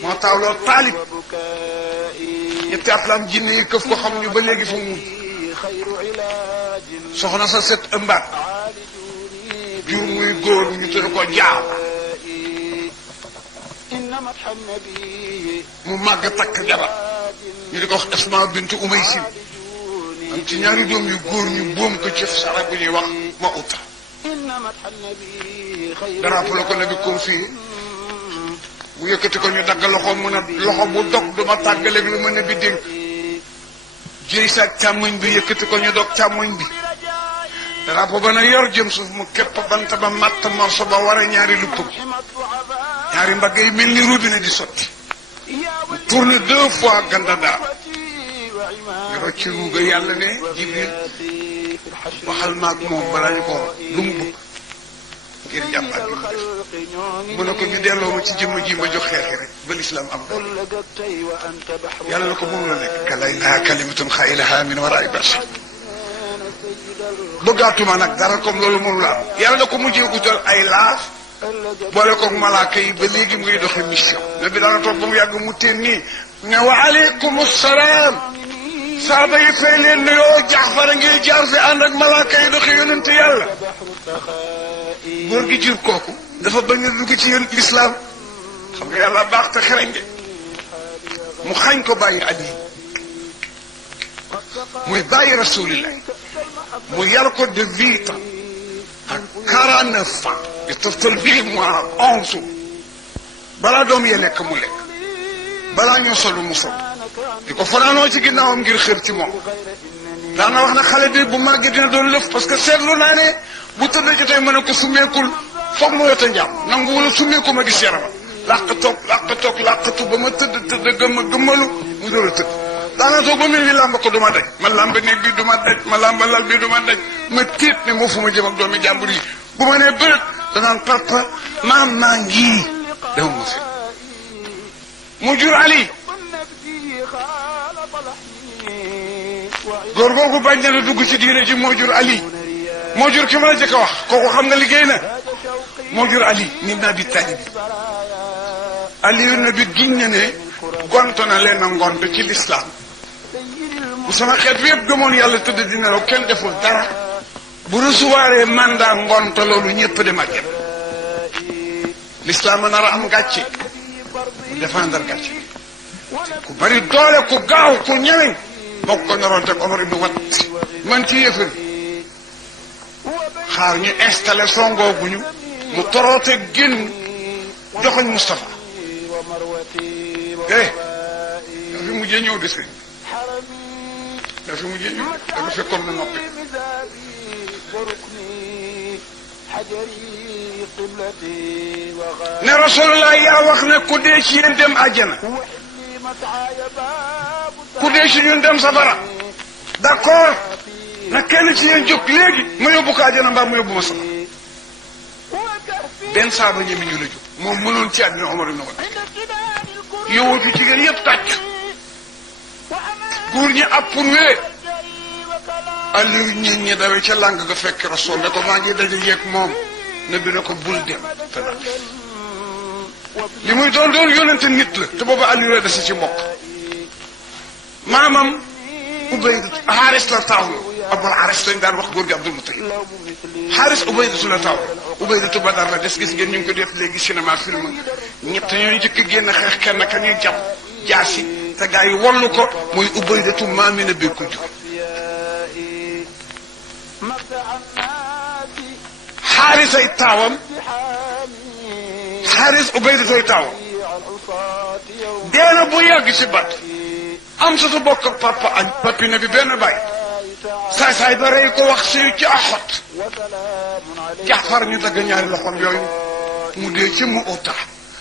moo taawloo Taalib ñetti at la am jinne yi këf ko xam ñu ba léegi fa mu soxna sa set ëmbaat jur muy góor ñu tudd ko Jaab mu màgg takk jabar ñu di ko wax Asmaa bintu Umaysin am ci ñaari doom yu góor ñu boom ko ci sara bu ñuy wax ma uta drapeau la ko nabi confié mu yëkkati ko ñu dagg loxo mu ne loxo bu dog duma tàggaleeg lu ma ne bi dénk jëy sa càmmoñ bi yëkkati ko ñu dog càmmoñ bi drapeau ba na yor jëm suuf mu képp bant ba matt morso ba war a ñaari lupp bi ñaari mbagg yi mel ni robinet di sotti mu tourné 2 fois ganda daal nga ci ruuga yàlla ne Jibril waxal maag moom balaa ñu ko lu mu bëgg ngir jàmbaat bi mu def mu ne ko ñu delloo ma ci jëmm ji ma jox xeexi rek ba lislaam am doole yàlla la ko moom la nekk kalay naa kalimatun xaylaha min waraay bashar bëggaatuma nag dara comme loolu mënu la am yàlla la ko mujjee utal ay laaf boole koog malaaka yi ba léegi mu ngi doxe mission ne bi daana toog ba mu yàgg mu teen nii ne wa aleykum salaam saaba yi fay leen nuyoo Jaafar a ngi jaar fi ànd ak malaaka yi doxe yonent yàlla góor gi jur kooku dafa bañ a dugg ci yonent lislaam xam nga yàlla baax te xereñ de mu xañ ko bàyyi Ali muy bàyyi rasulillah mu yar ko de 8 ans ak 49 ans di toftal bii mois 11 balaa doom yee lekk mu lekk balaa ñoo solu mu sol di ko fanaanoo ci ginnaawam ngir xër ci moom daana wax na xale bi bu màggee dina doon lëf parce que seetlu naa ne bu tëdd jotee mën a ko summeekul foog mu yota njaam nangu wala summeeku ma gis yaramam làqatu ba ma tëdd gëmmalu mu door a tëdd daana toog ba mel ni làmb ko duma daj ma làmb néeg bi duma daj ma làmb lal bi duma daj ma tiit ne moo fu ma jëm ak doomi jàmbur yi bu ma nee bërët danaan papa maam maa ngi dama ma fi mu jur Ali góor googu bañ na dugg ci diine ji moo jur Ali moo jur ki ma la jëkk a wax kooku xam nga liggéey na moo jur Ali ni na bi Talib Ali na bi giñ na ne gonto na leen a ngont ci lislaam bu sama xeet bi yëpp gëmoon yàlla tëdd di nelaw kenn deful dara bu recevoir mandat ngonto loolu ñëpp dem ak lislaam a nar a am gàcce défendre gàcce ku bari doole ku gaaw ku ñemeñ bokk ko naroon teg Omar ibn Wat man ci yëfër xaar ñu installé songooguñu mu toroote génn joxoñ Moustapha da fi mujjee ñëw de sëñ da fi mujjee ñëw dafa fekkoon mu noppi ne Rasulullah yaa wax ne ku dee ci yéen dem àjjana ku dee ci ñun dem safara d'accord na kenn ci yéen jóg léegi ma yóbbu ko àjjana mbaa mu yóbbu ma safara benn saaba ñemi ñu la jóg moom mënoon ci àddina Omar ibn Wat yow ci jigéen yëpp tàcc góor ñi ab pour wee Aliou ñeen ñi dawee ca làng ga fekk Rasul ne ko maa ngi daje yeeg moom ne bi ne ko bul dem te nag li muy doon yonente nit la te booba Aliou la dese ci mbokk maamam Ubayda Xaaris la taawlo Abul Xaaris lañ daan wax góor gi Abdul Mutalib Xaaris Ubaydatu la taawlo Ubaydatu Badar la des gis ngeen ñu ngi ko def léegi cinéma film ñett ñooy njëkk génn xeex kenn ka ñuy jàpp jaasi te gaa yi wallu ko muy Ubaydatu maamina bi ko jur Xaaris ay taawam Xaaris Ubaydatu ay taawam deena bu yàgg ci bat am sa tu bokk ak papa añ papi na bi benn bàyyi saay ba rey ko wax si ci axot Jaafar ñu dagg ñaari loxoom yooyu mu dee ci mu ota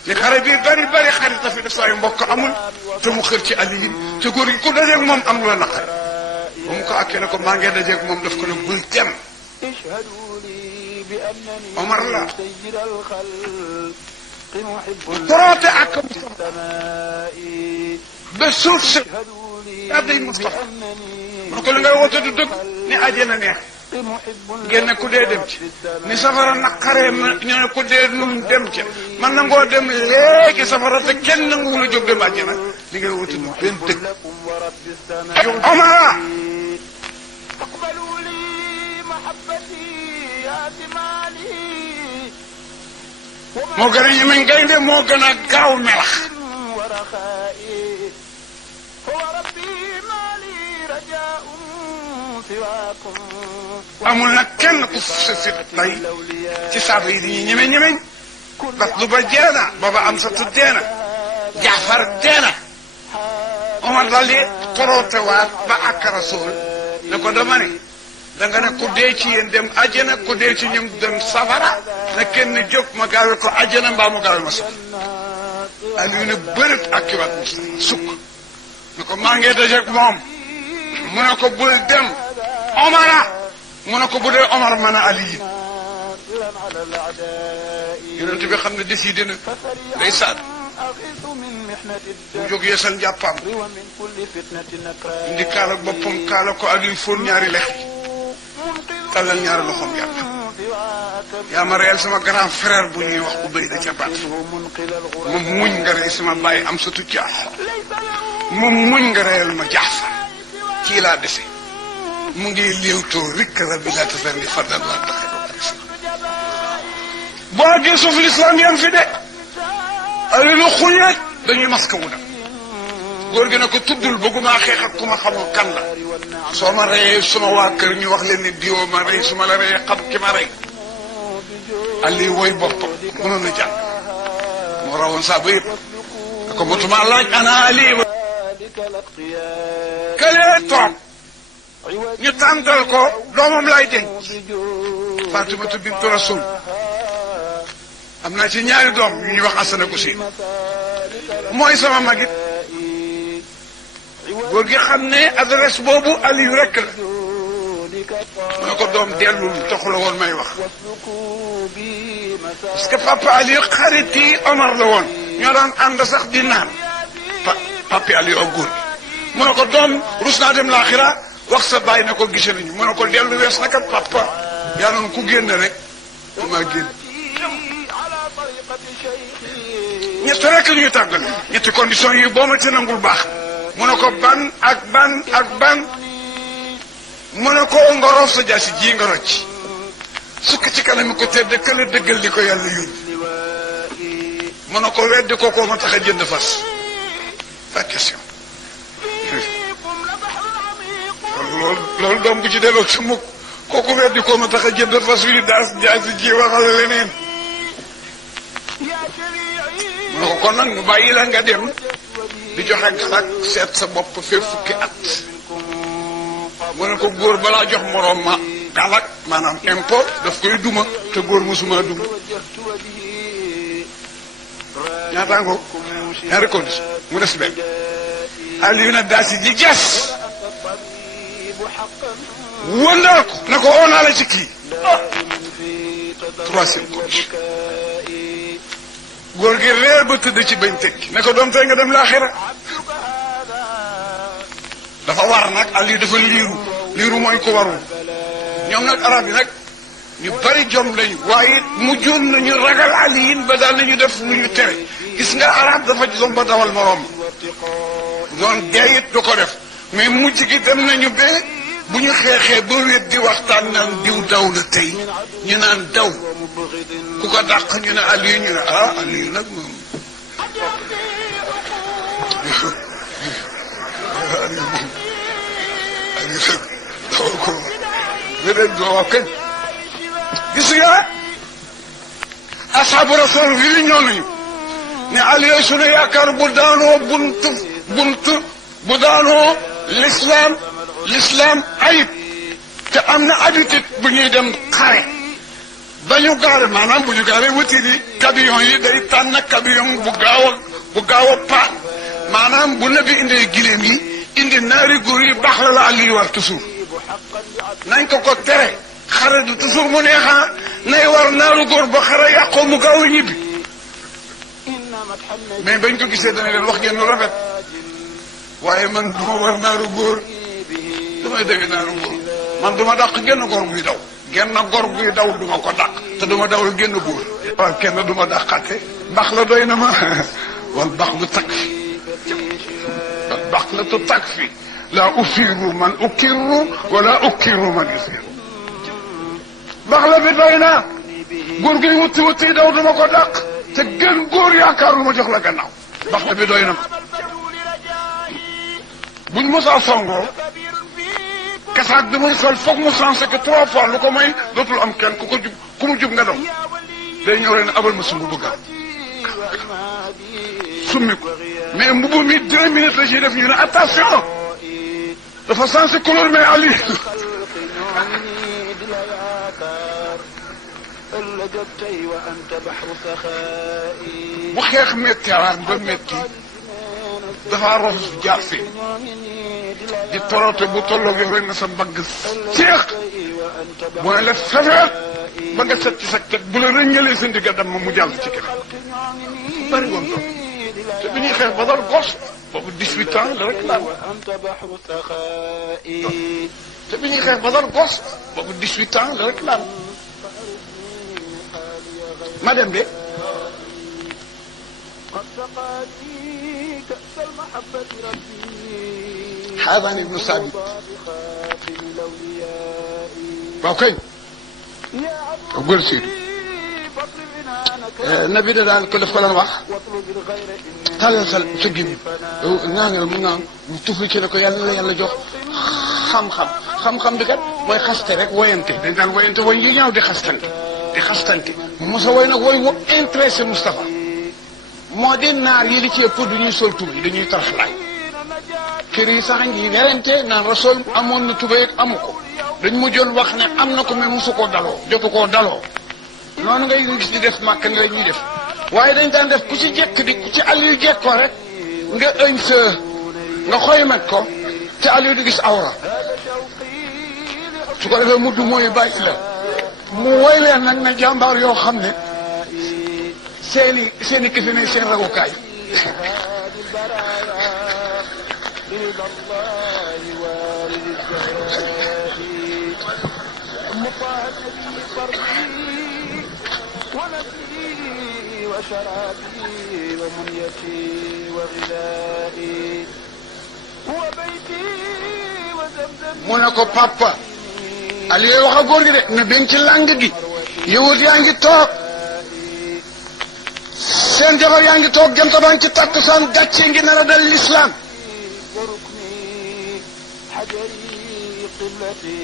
li xare bi bari xarit dafi def saa yu mbokk amul te mu xër ci Aliyin te góor gi ku dajeeg moom am lu la naqari ba mu ko akkee ne ko maa ngi dajeeg moom daf ko ne bul dem Omar la toroote ak ba suuf si adday Mustafa man ko li ngay woote du dëgg ni àjjana neex génne ku dee dem ci ni safara naqaree ma ñu ne ku dee nun dem ci man na ngoo dem léegi safara te kenn nanguwul a jóg dem àjjana li ngay woote du benn dëgg Omar moo gën a ñemeñ gaynde moo gën a gaaw melax amul nag kenn ku sa fit tey ci saaba yi dañuy ñemeñ ndax lu ba jeena booba am sa tu deena Jaafar deena Omar daal di torootewaat ba ak Rasul ne ko dama ne danga ne ku dee ci yéen dem àjjana ku dee ci ñum dem safara na kenn jóg ma gaawal ko àjjana mbaa mu gaawal ma safara Aliou ne bërët ak kiwaat Mustafa sukk ne ko maa ngi dajeeg moom mu ne ko bul dem Omara mu ne ko bu dee Omar mën a Aliou yonent bi xam ne décidé na day saat mu jóg yeesal njàppaam indi kaala boppam kaala ko Aliou fóon ñaari lex tallal ñaari loxoom yàlla yaa ma reyal sama grand frère bu ñuy wax Ubayda ca baat moom muñ nga rey sama bàyyi am sa tuccaax moom muñ nga reyal ma Jaafar kii laa dese mu ngi léewtoo rikk rabbi laa tasarni fardan laa taxe boo àggee suuf l'islam yam fi de ali lu xuñeet dañuy maska wu dem góor gi na ko tuddul bëgguma xeex ak ku ma xamul kan la soo ma reyee suma waa kër ñu wax leen ni diwoo ma rey su ma la reyee xam ki ma rey ali woy boppam mënoon na jàng moo rawoon saa ba yëpp da ko motuma laaj ana ali këlee toog ñu tàntal ko doomam lay denc Fatimatu bintu Rasul am naa ci ñaari doom yu ñuy wax Asana ko si mooy sama magit góor gi xam ne adresse boobu Aliou rek la mu ne ko doom dellul taxu la woon may wax parce que papa Aliou xariti Omar la woon ñoo daan ànd sax di naan papi Aliou ak góor gi mu ne ko doom rus naa dem laaxira wax sa bàyyi ne ko gise nañu mu ne ko dellu wees naka papa yaa noonu ku génn rek du maa génn ñett rek ñuy tàggal ñetti condition yi boo ma ci nangul baax mu ne ko ban ak ban ak ban mu ne ko nga roof sa jaasi ji nga rocc sukk ci kanam ko tedd kële dëggal li ko yàlla yónni mu ne ko weddi ko koo ma tax a jënd fas la question loolu doom bu ci delloo ci mukk kooku weddi koo ma tax a jënd fas wi daas jaasi ji waxal leneen mu ne ko kon nag ñu bàyyi la nga dem di joxe galak seet sa bopp fee fukki at mu ne ko góor balaa jox moroom ma galak maanaam impôt daf koy duma te góor mosuma duma ñaataango ñaari condition mu des benn Aliou na daasi ji jas wëndal ko ne ko oo naa la ci kii troisième condition góor gi réer ba tëdd ci bañ tekki ne ko doom tey nga dem laaxira dafa war nag Aliou dafa liiru mooy ko warul ñoom nag arab yi nag ñu bari jom lañu waaye mujjoon nañu ragal Aliyin ba daal nañu def lu ñu tere gis nga arab dafa jom ba dawal moroom noonu deeyit du ko def mais mujj gi dem nañu ba bu ñu xeexee ba wét di waxtaan naan diw daw na tey ñu naan daw ku ko dàq ñu ne Aliou ñu ne ah Aliou nag moom Aliou nag dawal ko beneen doo wax kañ gis nga asaabu rasul yi ñoo nañu ne Aliou sunu yaakaar bu daanoo bu daanoo l'islam ayib te am na habitude bu ñuy dem xare ba ñu gaare maanaam bu ñu gaare wuti di camion yi day tànn camion bu gaaw a paan maanaam bu nabi indee gileem yi indi naari góor yi baax la Aliou war toujours nañ ko tere xare du toujours mu neexaa nay war naaru góor ba xare yàqoo mu gaaw a ñibbi mais bañ ko gisee dana leen wax ngeen lu rafet waaye man duma war naaru góor damay defe naaru góor man duma dàq genn góor guy daw genn góor guy daw duma ko dàq te duma dawal genn góor waaw kenn duma dàqate bax la doy na ma wal bax lu takk fi wal bax la tu takk fi la usiru man ukirru wala ukirru man yusiru bax la bi doy na góor guy wuti daw duma ko dàq te gën góor yaakaarul ma jox la gannaaw bax la bi doy na ma buñ mosaa songoo kasaak bi muy sol foog mu sensé que 3 fois lu ko may dootul am kenn ku mu jub nga daw day ñëw ren abal ma sumbu bëgg summi ko mais mbubu mi 2 minutes la ciy def ñu ne attention dafa sensé couleur mais Ali bu xeex méttiwaan ba métti dafa ros jaar fi di torote bu tolloog yow rek na sa mbagg seex bu ne la safeet ba nga set ci sa teg bu la rëññalee sa ndigga dem mu jàll ci keneen bari woon doon te bi ñuy xeex ba dal gos boobu 18 ans la rek laan te bi ñuy xeex ba dal gos boobu 18 ans la rek laan ma dem de قد سقاني كأس المحبة ربي حاضن ابن ثابت بخاتم الأولياء waaw kañ يا عبد góor Seydou فاطلب عنانك nabi da daan ko def ko lan wax واطلب الغير إني talal sa gémmiñ yow naa nga mu naan mu tufli ci ne ko yàlla la yàlla jox xam-xam bi kat mooy xaste rek woyante dañ daan woyante woy yi ñaaw di xastante mu mos a woy nag woy wo intéressé Moustapha moo di naar yi li ci ëpp du ñuy sol tubéy dañuy taraxlaay kër yi sax ngi werante naan rasul amoon na tubéy ak amu ko dañ mujjoon wax ne am na ko mais mosu koo daloo jotu koo daloo noonu ngay gis di def màkk ni la ñuy def waaye dañ daan def ku ci jekk di ku ci Aliou jekkoo rek nga ëñ sa nga xoymat ko te Aliou di gis awra su ko defee mudd mooy bàyyi la mu woy leen nag na jàmbaar yoo xam ne seeni kese ne seen ragukaay رضا الله والد الزهراء مطاع النبي فرقي ونفسي وشرابي ومنيتي وغذائي هو بيتي وزمزمي mu ne ko papa Aliou wax a góor gi de na benn ci làng gi yowut yaa ngi toog seen jabar yaa ngi toog jant baa ngi ci takkusaan gàcce ngi nar a dal l'islam وركني حجري قبلتي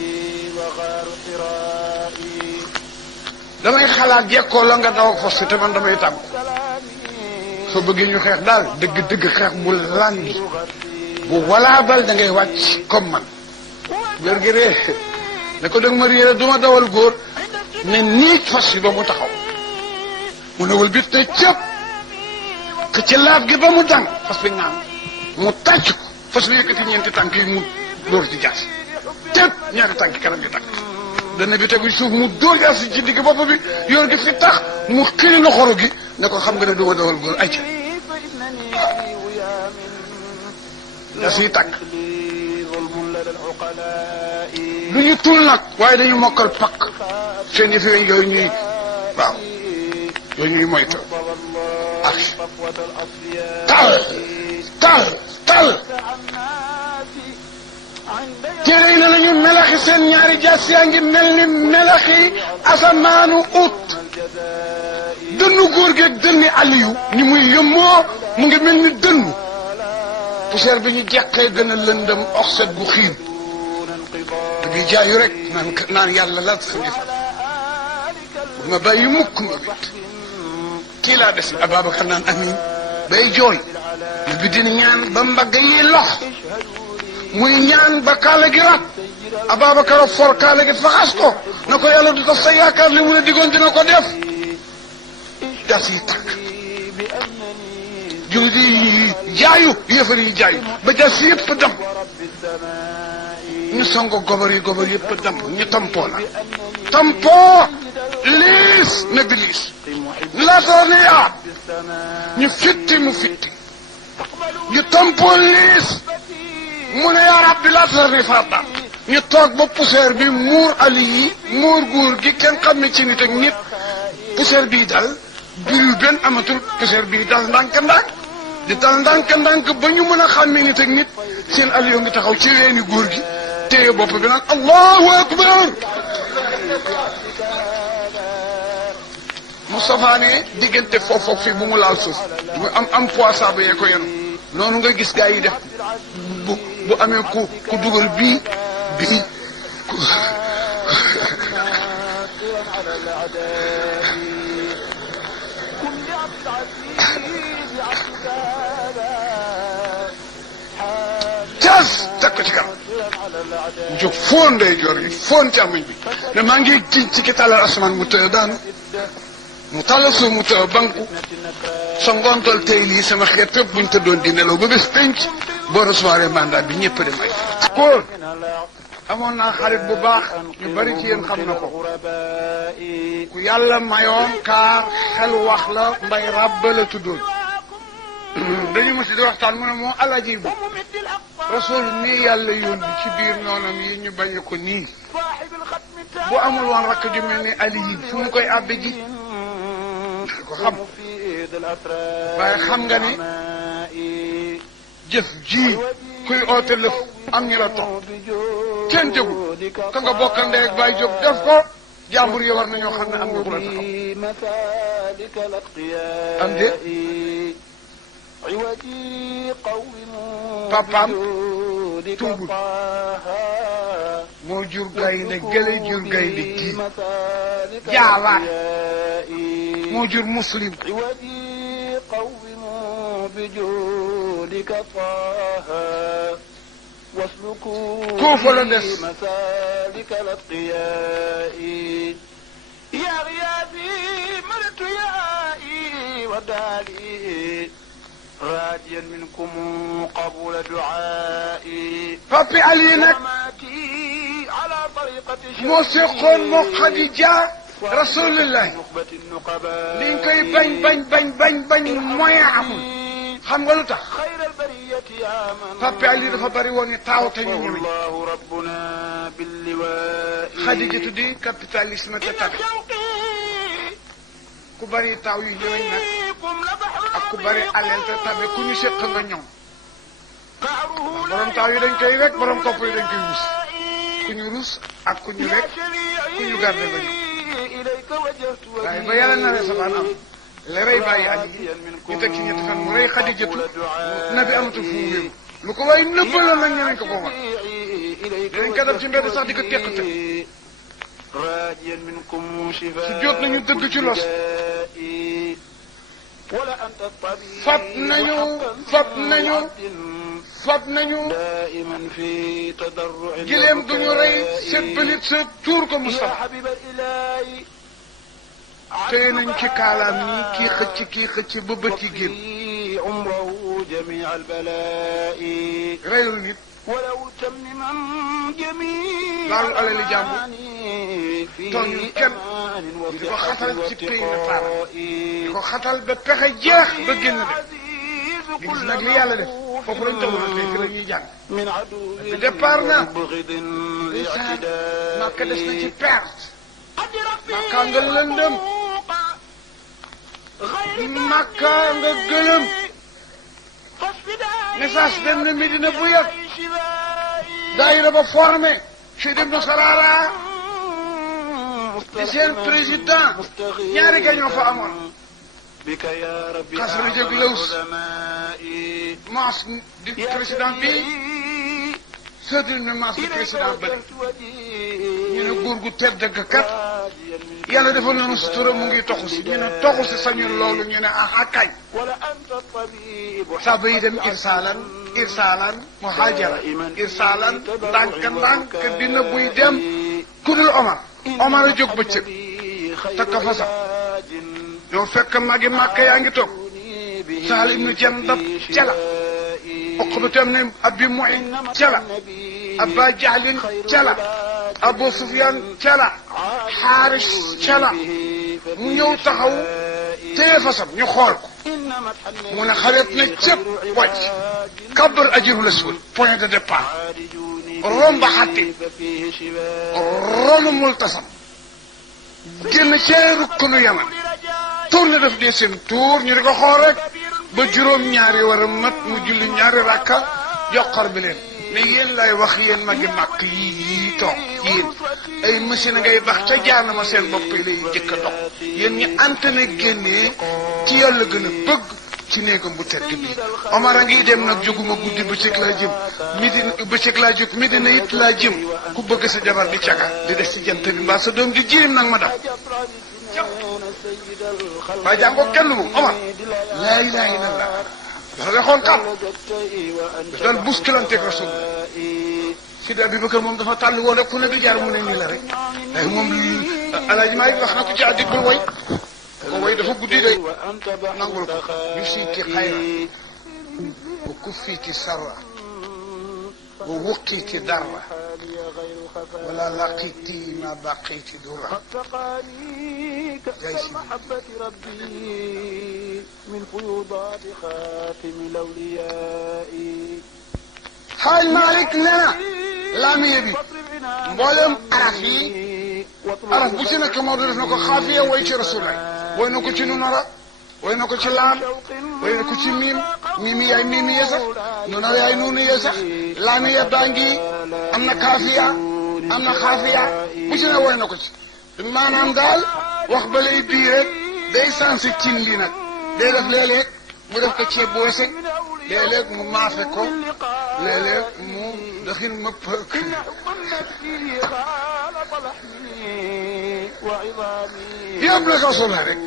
وغار حرائي damay xalaat jekkoo la nga daw ak fos te man damay tàggu سلامي soo bëggee ñu xeex daal dëgg xeex bu làngi bu walaabal da ngay wàcc comme man góor gi ree ne ko dëgg ma réere du ma dawal góor ne niig fas yi ba mu taxaw mu ne wal bit ne cëpp que ci laaf gi ba mu dang fas bi ngaan mu tàcc ko fas bi yëkkati ñeenti tànk yi mu dóor ci jaas cëpp ñaari tànk kanam yi tànk dana bi tegu suuf mu dóor jaas ci digg bopp bi yor gi fi tax mu xëy loxoro gi ne ko xam nga ne du ma dawal góor ay ca فإنني في ويام da siy tàkk لي ظلم لدى العقلاء lu ñu tul nag waaye dañu mokkal pakk seen yëf yooyu ñuy waaw yooyu ñuy moytu والله ak صفوة الأصفياء tal الناس عند téere yi ne nañu melaxi seen ñaari jaas yaa ngi mel ni melaxi asamaanu ut الجزاء dënnu góor gi ak dënni Aliyu ni muy yëmmoo mu ngi mel ni dënnu poussière bi ñu jeqee gën a lëndëm oxset bu xiin دون انقضاء da ngay jaayu rek naan yàlla la sa def ma bàyyi mukk ma wét kii laa des Ababacar naan amin bay jooy bi dina ñaan ba mbagg yi lox muy ñaan ba kaala gi rat Ababacar a for kaala gi faxas ko na ko yàlla du tax sa yaakaar li mu la digoon dina ko def das yi takk jullit yi jaayu yéefar yi jaayu ba jas yëpp dem ñu songo gobar yëpp dem ñu tampoo la tampoo liis ne bi liis laata ne yaa ñu fitti mu fitti ñu tampoo liis mu ne yaa rabbi laata ne farda ñu toog ba poussière bi muur ali yi muur góor gi kenn xam ne ci nit ak nit poussière bii dal biru benn amatul poussière bii dal ndànk-ndànk di dal ndànk-ndànk ba ñu mën a xàmmee nit ak nit seen aliyo ngi taxaw ci weeni góor gi téye bopp bi naan allahu akbar Moustapha ne diggante foofu fii bu mu laal suuf mu am poids saabu yee ko yenu noonu nga gis gaa yi def bu amee ku dugal bii على الأعداء كن لعبد العزيز عبدك هذا cas teg ko ci kanam على الأعداء jóg foon day jor yi foon càmmoñ bi ne maa ngi giñ ci ki tàllal asamaan mu tëye daanu mu tàllal suuf mu tëye banku sa ngontal tey lii sama xeet yëpp buñ tëddoon di nelaw ba bés penc boo recevoir mandat bi ñëpp dem ay kóor amoon naa xarit bu baax ñu bari ci yéen xam na ko الغرباء ku yàlla mayoon kaar xel wax la mbay rabba la tuddoon dañu mos di waxtaan mu ne moo alaji bu وممد الأقطار rasul nii yàlla yónni ci biir noonam yi ñu bañ ko nii صاحب الختم bu amul woon rakk ju mel ni ali yi fu mu koy àbbe ji ko xam waaye xam nga ni jëf ji kuy oote lëf am ñu la topp kenn jógul ka nga bokkal ndey ak baay jóg def ko jàmbur yi war nañoo xam ne am nga ku la taxaw am de papaam tuubul moo jur gaynde gële jur gaynde gii jaawaat moo jur muslim koofa la des راجيا منكم قبول دعائي papi Ali nag على طريقة moo seqoon moo Xadija rasulillah نخبة النقباء liñ koy bañ mooy amul xam nga lu tax خير البرية يا من papi Ali dafa bari woon ni taaw te ñu ñeme الله ربنا باللواء Xadija tuddi capitalisme te tabe ku bari taaw yu ñëweñ nag ak ku bari alal te tabe ku ñu seq nga ñoom borom taaw yi dañ koy rek borom kopp yi dañ koy rus ku ñu rus ak ku ñu rek ku ñu garde nga ñoom waaye ba yàlla nawee sabaan am la rey bàyyi Ali ñu teg ci ñetti fan mu rey Xadijatu nabi amatu fu mu wéeru lu ko waaye nëbbaloon nag ñeneen ko wax dinañ ko def ci mbedd sax di ko teqate su jot nañu dëgg ci los fab nañu gileem duñu rey seet balit sa tuur ko Mustafa téye nañ ci kaalaam nii kii xëcc ba bët yi génn reyul nit laalu alali jàmbur tooñul kenn di ko xatal ci pays de part di ko xatal ba pexe jeex ba génn def di gis nag li yàlla def foofu lañ tawul tey fi la ñuy jàng bi départ na ndeysaan Makka des na ci perte Makka nga lëndëm Makka nga gëlëm message dem na Medina bu yàgg daayira ba formé Cheikh Ibn Sarara di seen président ñaari gañoo fa amoon Kasra Jóg Laws Maas di président bi Seydil na Maas di président bële ñu ne góor gu tedd ga kat yàlla defal nañu sutura mu ngi toxu si ñu ne toxu si sañu loolu ñu ne aha kañ saaba yi dem irsaalan muhaajara irsaalan ndànk dina buy dem kudul Omar a jóg bëccëg takka fasam ñoo fekk magi Màkka yaa ngi toog Sahal ibnu Jandab cala Uqbatam ne Abi Mu'ayt cala Aba Jahlin cala Abu Sufyan cala Xaaris cala mu ñëw taxaw téye fasam ñu xool ko mu ne xareet na cëpp wàcc kabar ajirul aswad point de départ romba xatti ronu multasam génn cee rukkunu Yaman tourné def dee seen tour ñu di ko xool rek ba juróom-ñaari war a mat mu julli ñaari rakka joxor bi leen ne yéen lay wax yéen magi màkk yii toog yéen ay machine ngay bax ca jaanama seen bopp yi lay jëkk a dox yéen ñi antenne génnee ci yàlla gën a bëgg ci néegam bu tedd bi Omar a ngi dem nag jóguma guddi bëccëg laa jëm Medina bëccëg laa jóg Medina it laa jëm ku bëgg sa jabar di caga di des ci jant bi mbaa sa doom di jirim nag ma dam waaye jàngoo kenn moom Omar laa ilaha illallah dafa wexoon xam daf daan bousculanteeg rasul Sidi Abubakar moom dafa tàll woon rek fu ne di jaar mu ne nii la rek waaye moom Alaaji Maalik wax na ko ci addik bul way ko way dafa guddi day nangul ko yu siiki xayra wa kuffiki sarra wa wuqiti darra wala laqiti ma baqiti durra jay si Xaaj Maalik nee na laamiye bi mboolem araf yi araf bu ci nekk Maodo def na ko xaafiya way ci Rasulullah woy na ko ci nunara woy na ko ci laam woy na ko ci miim miimi yaay miimi ya sax nunara yaay nuunu ya sax laami ya baa ngi am na kaafiya am na xaafiya bu ci ne woy na ko ci maanaam daal wax ba lay bii rek day sansi cin li nag day def léeg-léeg mu def ko ceeb bu wese léeg-léeg mu maafe ko léeg-léeg mu daxin mëpp yëpp la ko sola rek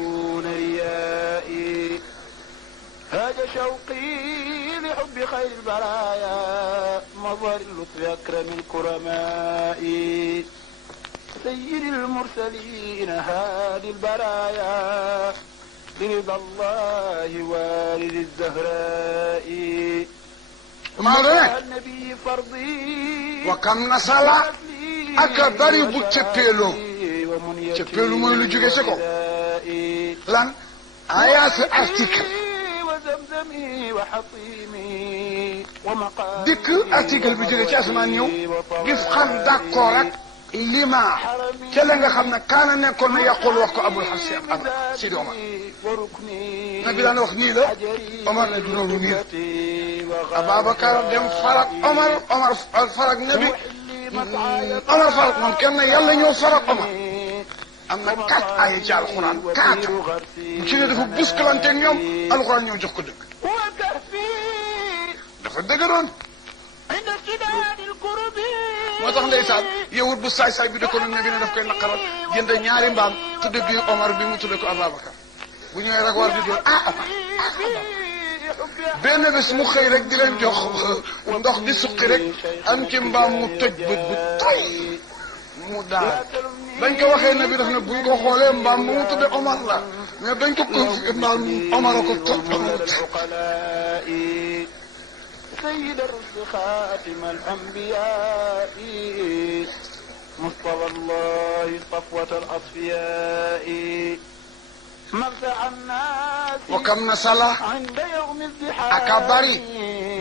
هاج شوقي لحب خير البرايا مظهر اللطف أكرم الكرماء سيد المرسلين هادي البرايا برضا الله والد الزهراء النبي فرضي وكم نسلا أكبر بتشبيلو تشبيلو mooy lu jóge ci kaw lan ayaat article dikk article bi jóge ci asamaan ñëw gis xam d'accord ak lima ca la nga xam ne kaana nekkoon na yàqul wax ko abul xas am si dooma na bi daan wax nii la Omar ne du noonu nii la Ababacar dem farak Omar farak nabi Omar farak moom kenn yàlla ñëw farak Omar am na 4 ay ci alxuraan 4 bu ci ne dafa buskalante ñoom alxuraan ñëw jox ko dëgg dafa dëgëroon moo tax ndeysaan yowut bu saay-saay bi da ko ne bi ne daf koy naqaral jënd ñaari mbaam tudde bi Omar bi mu tudde ko Ababacar bu ñëwee rek war di doon Omar benn bés mu xëy rek di leen jox ndox di suqi rek am ci mbaam mu tëj bët bu toy mu daal bañ ko waxee ne bi daf ne buñ ko xoolee mbaam mu tudde Omar la mais bañ ko confié mbaam Omar a ko toj سيد الرسل خاتم الأنبياء مصطفى الله صفوة الأصفياء مبدأ الناس وكم نسلا عند يوم الزحام أكبري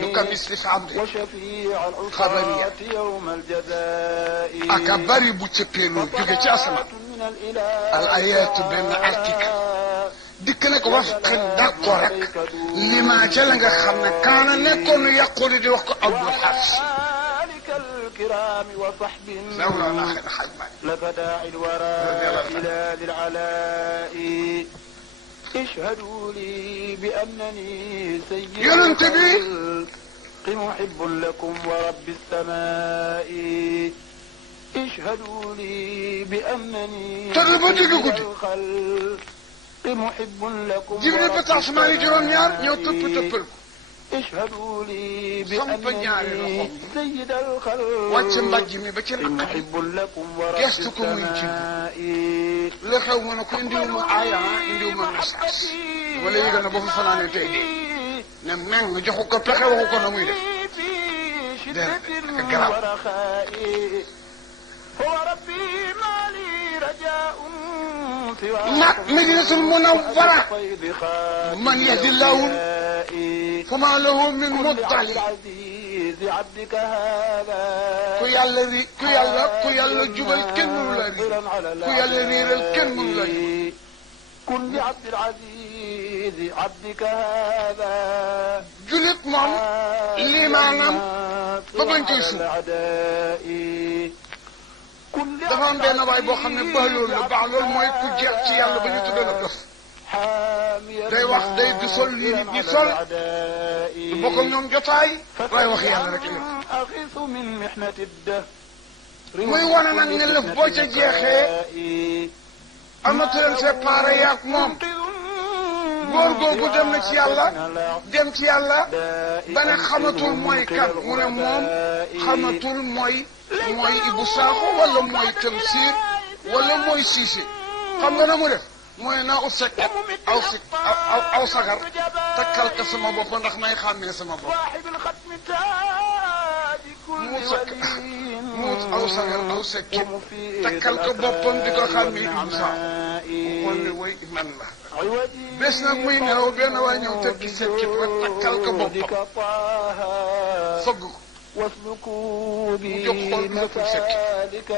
دك مثل عبد وشفيع العصاة يوم الجزاء أكبري بوتشبيلو جوجي أسمع الآيات بين أرتك dikk nag wax d'accord rek li ma ca la nga xam ne kaana nekkoon nu yàquli di wax ko Abdul Xaas Mawlana Xaaj Maalik لك داعي الورى إلى ذي العلاء اشهدوا لي بأنني سيد الخلق محب لكم ورب السماء اشهدوا لي بأنني سيد الخلق محب لكم Jibril ba tax maa ngi juróom-ñaar ñëw tëpp tëppal ko اشهدوا لي بأنني سيد الخلق wàcc mbàjj mi ba ci naq محب لكم ورب gestu ko muy السماء la xew mu ne ko indiwuma aaya indiwuma message wala yëgal na ba fa fanaane tey de ne meng joxu ko pexe waxu ko na muy def dégg garaaw هو ربي ما لي رجاء nag Madinatul Munawwara man yahdi Llahu fama lahu min mudali ku yàlla jubal kenn mënu la riir ku yàlla riiral kenn mënu la riir كن لعبد العزيز عبدك هذا julit moom lii maanaam ba bañ koy suuf dafa am benn waay boo xam ne baax loolu la baax loolu mooy ku jeex ci yàlla ba ñu tuddee la dof day wax day du sol lii nit ñi sol du bokk ak ñoom jotaay waaye wax yàlla rek la muy wane nag ne lëf boo ca jeexee amatu leen séparé yaak moom góor googu dem na ci yàlla dem ci yàlla ba ne xamatul mooy kan mu ne moom xamatul mooy Ibu Saaxo wala mooy Tamsir wala mooy Siise xam nga na mu def mooy naa ut sekket aw sagar takkal ka sama bopp ndax may xàmmee sama bopp mu ut aw sagar aw sekket takkal ko boppam di ko xàmmee Ibu Saaxo xool ne way man la bés nag muy nelaw benn waay ñëw tekki sekket rek takkal ko boppam fëgg ko mu jóg xool bi deful sekket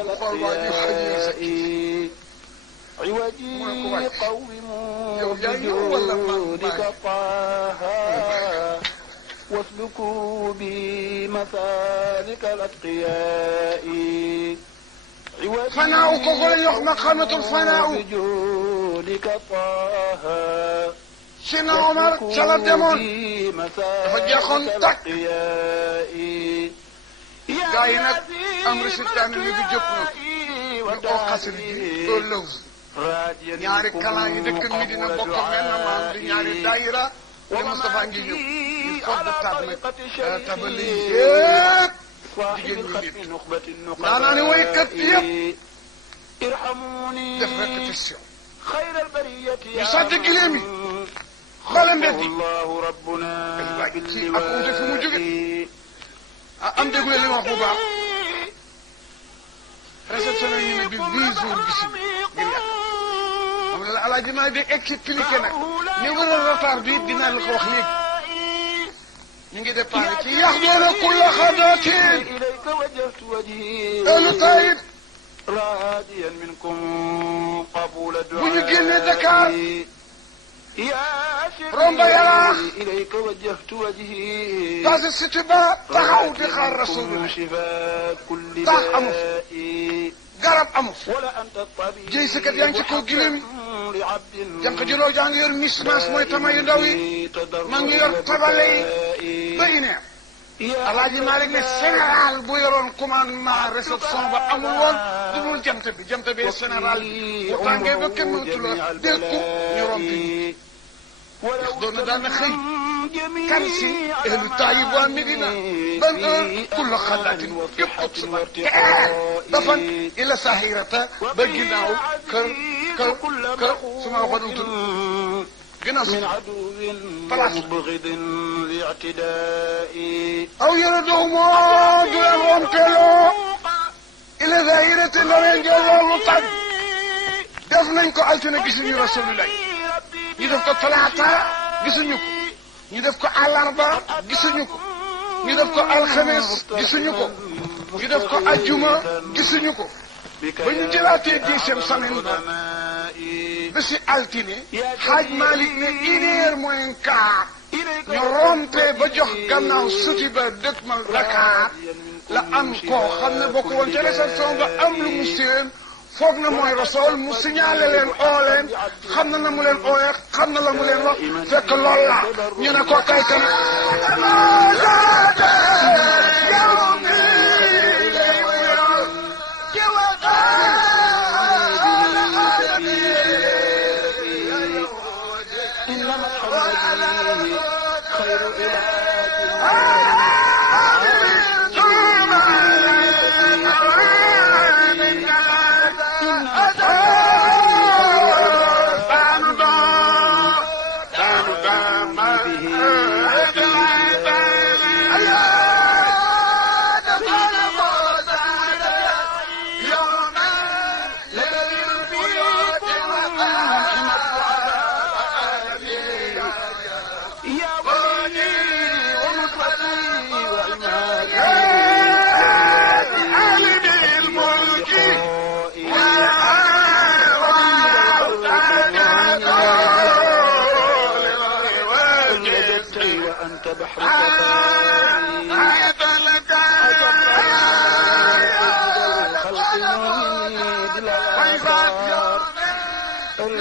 mu xool waa ji xajee sekket عوجي قوموا بجودك طه واسلكوا بمسالك الأتقياء فناء كوكول يخ مقامة الفناء بجودك طه سيدنا عمر صلى دمون فجاخون تك gaay yi nag am résultat ni du jëpp na ñu ko xasir ji do lëws ñaari kalan yi dëkk Medina bokk menn maam di ñaari daayira li Moustapha ngi ñëw ñu fodd tab nag tabali yépp jigéen ñi nit daanaa ne woykat yépp def répétition ñu sàdd gileem yi xoolal mbedd yi waaye ci ak wuute fi mu jóge am déglu li wax bu baax réception yi ne bi 8 jours gis ngir yàq xam nga la alaaji maa di expliqué nag ni war a retard bi dinaa la ko wax léegi ñu ngi départ ci yax doona kulla xadaatin elu tayib bu ñu génnee Dakar romba Yaraax passé Cité Ba taxaw di xaar Rasulullah tax amu garab amu jëy sëkkat yaa ngi ci kaw gileem yi jànq jëloo jaa ngi yor mismas mooy tama yu ndaw yi ma ngi yor tabale yi ba ineer Alaaji Malik ne général bu yoroon commandement réception ba amul woon du dul jant bi général bu tàngee ba kenn mënatu la dégg ko ñu rompi ndax doon na daan na xëy kan si ehlu Taayib waa Medina ban heure kulla xadaatin képp ko suba teel ba fan ila sahirata ba ginnaaw kër su ma waxoon utul ginnaaw si place aw yore doo moo du leen rompeeloo ila sahirata la leen jël loolu tàgg def nañ ko altine gisuñu Rasulullah ñu def ko talaata gisuñu ko ñu def ko àllarba gisuñu ko ñu def ko alxames gisuñu ko ñu def ko ajjuma gisuñu ko ba ñu jëlaatee 10e semaine ba ba si altine Haaj Malik ne 1h moins quart ñu rompe ba jox gannaaw suti ba dëkk ma Dakar la am koo xam ne bokk woon ca réception ba am lu mu séen foog na mooy Rasool mu signalé leen oo leen xam na na mu leen ooyee xam na la mu leen wax fekk lool la ñu ne ko kay kan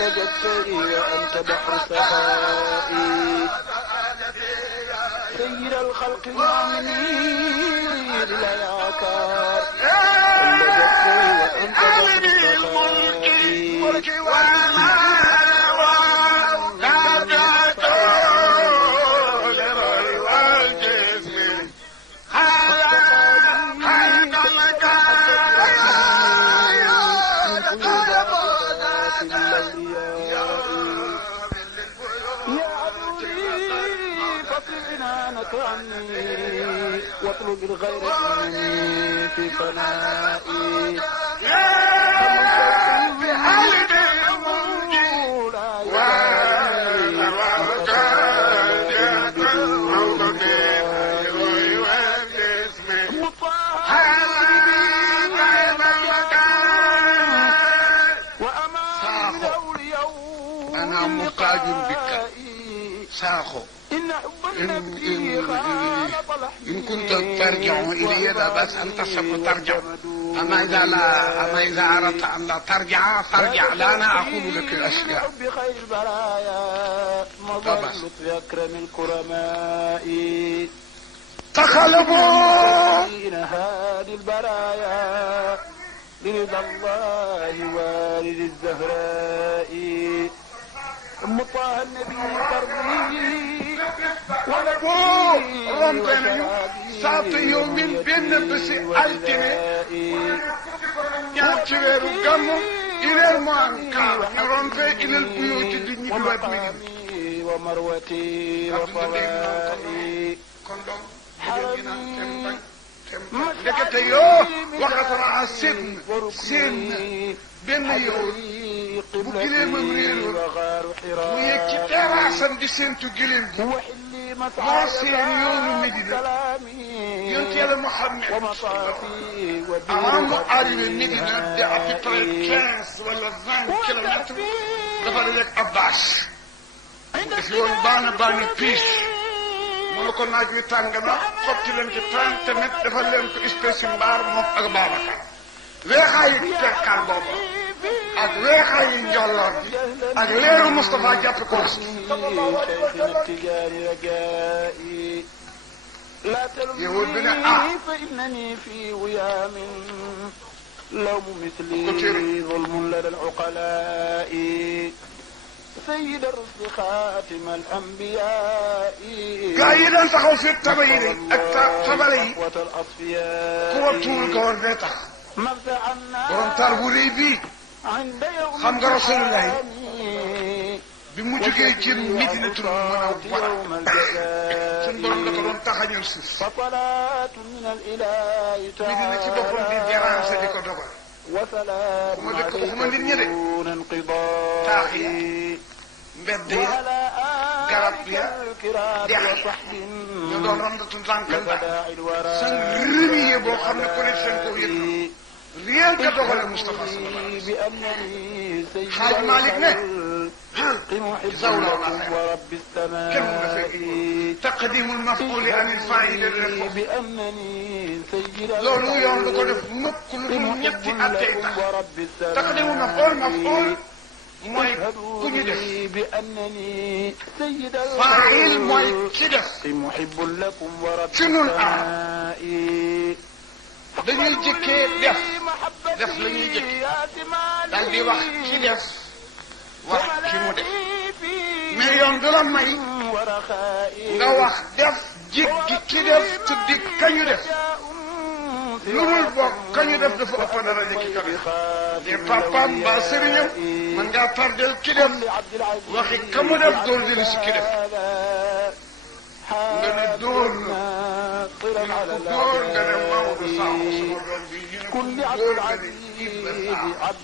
وأنت بحر سخائي سيد الخلق المؤمنين لا يعكار وأنت بحر سخائي واطلب الغير مني في فنائي محتاج بك ساخو إن كنت ترجع إلي لا بأس أن ترجع أما إذا أردت أن لا ترجع فارجع لا أنا أقول لك الأشياء بخير البرايا مظل أكرم الكرماء تخلبوا هادي البرايا لرضا الله والد الزهراء أم طه النبي فرضي ولبوا رمتنا ساعة يوم بين بس ألتنا يأتي رجمو إلى المانكار رمتنا إلى البيوت الدنيا بواد مدينة ومروتي وفوائي حرمي ndekete yoo waxatara seen benn yoon bu gileemam réeroon mu yegg ci terrassam di séentu gileem gi moo seen yoonu Médina yonent Yàlla Muhammad avant mu arrivé Médina de à peu près 15 wala 20 kilomètres dafa la yegg Abbas mu def yoon baana piis mu ne ko naaj wi tàng na xotti leen ci 30 mètres dafa leen ko espèce mbaar moom ak Babacar weexaayi perkal boobu ak weexaayi njolloor bi ak leeru Moustapha jàpp ko yahud bi ne فإنني في ويام لوم مثلي ظلم لدى العقلاء سيد الرسل خاتم الأنبياء قايدا تخو في التبير التبري كو طول كور بيتا برم تاربولي بي خمد رسول الله بمجوكي جير مدينة المنورة سنبرم لكرون تخانير سيس مدينة بفرم دي دراسة دي كدوبر kuma dëkk waxuma nit ñi de taax ya mbedd ya garab ya dex ya ñu doon randatu ndànkal ba sang rëmiyee boo xam ne ku nekk seen kaw yëg rien que dogale Moustapha sallallahu alayhi wa sallam Xaaj Malick ne zawla kenn mu defee taqdimu lmafuli an ilfaili loolu yoon du ko def mukk lu dul ñetti attey tax taqdimu maful mooy ku ñu def fail mooy ki def ci nun dañuy jëkkee def la ñuy jëkki daal di wax ki def wax ki mu def mais yoon du la may nga wax def jéggi ki def tuddi kañu def lu dul bokk kañu def dafa ëpp dara jëkki ka def di papaam mbaa sëriñam man ngaa tardel ki def waxi ka mu def door deli si ki def nga ne dóor na dóor nga ne Maodo Sakho sama doom bi ñu ne dóor nga ne Ibra Sakho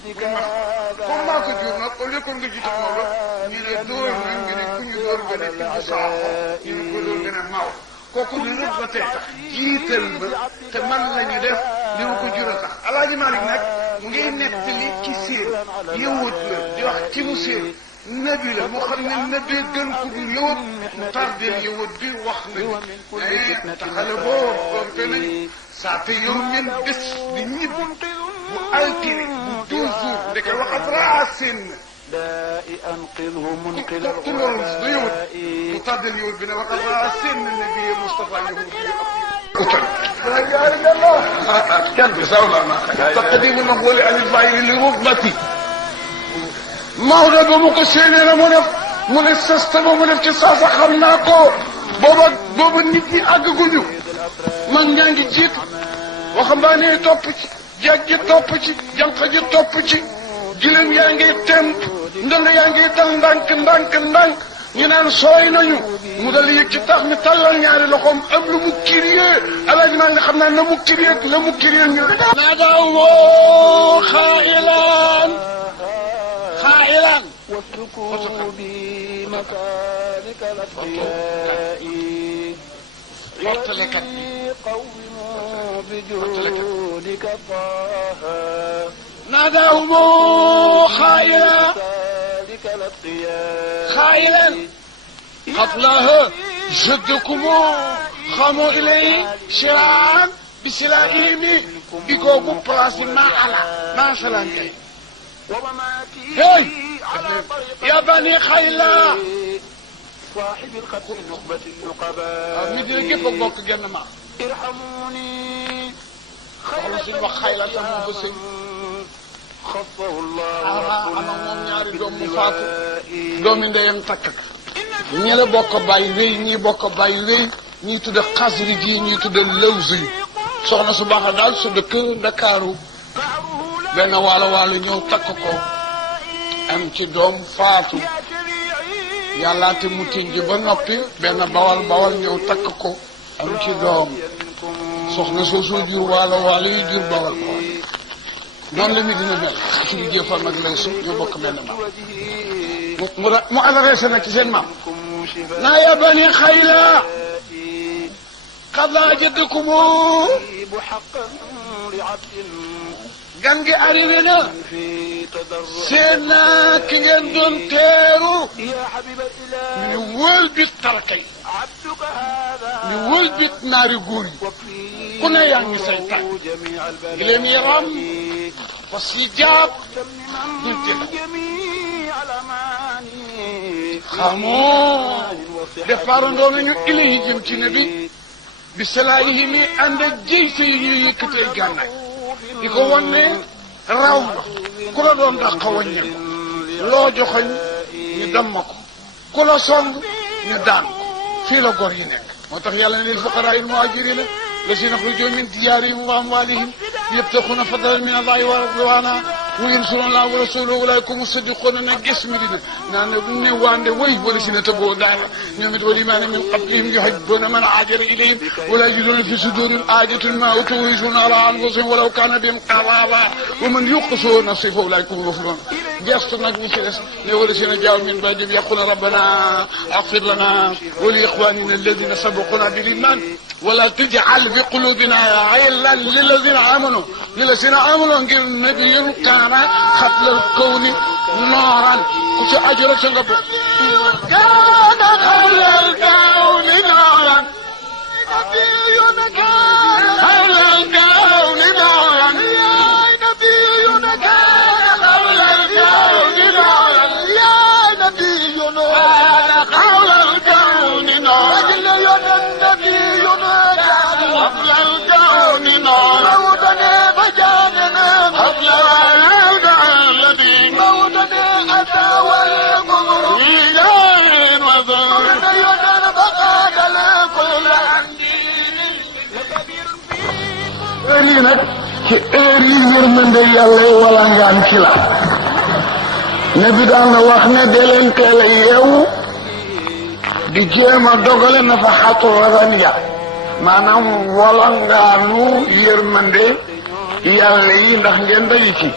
comme maa ko jur nag au lieu que nga jiite Maodo ñu ne dóor na nga ne ku ñu dóor nga ne Ibra Sakho ñu ne ko dóor nga ne Maodo kooku li rëbb ba tey tax jiital ba te man la ñu def li ma ko jur a tax Alaaji Malick nag mu ngi nettali ki séen yëwut la di wax ki mu séen nabi la moo xam ne nabi gën ku dul yëwut mu tardeel yëwut bi wax nañu xale boobu te nañ saa te yow ngeen bés di ñib bu altine bu 12 jours ndeke waxat raasin ku loolu du yëwut mu tardeel yëwut bi ne waxat raasin nabi Moustapha yëwut bi utal kenn bi saw la taqdimu maqbuli an al-fa'il li rutbati Maodo ba mu ko séenee la mu ne sësta ba mu def ci saasa xam naa ko booba nit ñi àgguñu mag ñaa ngi jiit waxambaane yi topp ci jeeg ji topp ci jànq ji topp ci gileem yaa ngi temp ndënd yaa ngi dal ndànk ñu naan sooy nañu mu dal yëg ci tax mi tàllal ñaari loxoom am lu mu kiriyee alaaji maa ngi xam naa la mu kiriyee ñu naa daaw woo xaa'ilan واسلكوا بمسالك الأتقياء قوموا بجودك طه ناداهم خائلا مسالك خائلا قتلاه جدكم خاموا إليه شراعا بسلائهم بيقوموا بلاس ما على ما سلام هاي يا بني خيلا صاحب القتل نخبة النقباء مدير كيف بوك جنة ما ارحموني خلص وخيلا تمو بسي خصه الله أنا موم ñaari doom mu faatu doomi ndeyam takk ñi la bokk bay wéy ñi bokk bay wéy ñi tudde xasri ji ñi tudde lawsi soxna su baax daal su dëkk Ndakaaru benn waalo ñëw takk ko am ci doom faatu yàllaate mu tinji ba noppi benn bawal ñëw takk ko am ci doom soxna soosu jur waalo yi jur bawal noonu la mi dina mel suñu jëfal nag lay su ñoo bokk benn maam mu adressé na ci seen maam naa ya bani xayla qad jaddukum gan gi arrivé na seen naa ki ngeen doon teeru ñu wël bit tarakay ñu wël bit naari góor yi ku ne yaa ngi say tànk gi leen yaram fas yi jaab ñu jël xamoo départ ndoo nañu ilahi jëm ci nabi bi salaayihi mi ànd ak jëy sa yi ñuy yëkkatee gànnaay di ko wan ne raw nga ku la doon dàq waññal loo joxoñ ñu damm ko ku la song ñu daan ko fii la gor yi nekk moo tax yàlla ne lil fuqaraa al muhaajiriina lazina uxrijuu min diyaarihim wa amwaalihim yabtaxuuna fadlan min allahi wa ridwaana wa yansuruuna allaha wa rasuulahu ulaa'ika humu saadiquuna nag gis mi dina naan ne waande way wala si ne taboo daara ñoom it wal iimaana min qablihim yuhibbuuna man haajara ilayhim wa laa yajiduuna fi suduurihim haajatan mimmaa uutuu wa yu'thuuna alaa anfusihim walaw kaana bihim khasaasa wa man yuuqa shuhha nafsihi fa ulaa'ika humul muflihuun gestu nag ñi ci des ne wala si ne jaa'uu min ba'dihim yaquuluuna rabbanaa ighfir lanaa wa li ixwaanina allaziina sabaquunaa bil iimaan wa laa taj'al fi quluubinaa ghillan lillazina aamanu ngir nabiyyun kaana xablal kawni nooran ku ci aju rek sa nga bokk. kaana xablal kawni nooran. nabiyyun kaana xablal kawni nooran. nabiyyun kaana xablal kawni nooran. nabiyyun kaana xablal kawni nooran. lii nag ci heure yi yërmande yàlla wala ngaan ci la ne bi daan na wax ne dee leen teel a yeewu di jéem a dogale na fa xatu raniya maanaam wala ngaanu yërmande yàlla yi ndax ngeen daji ci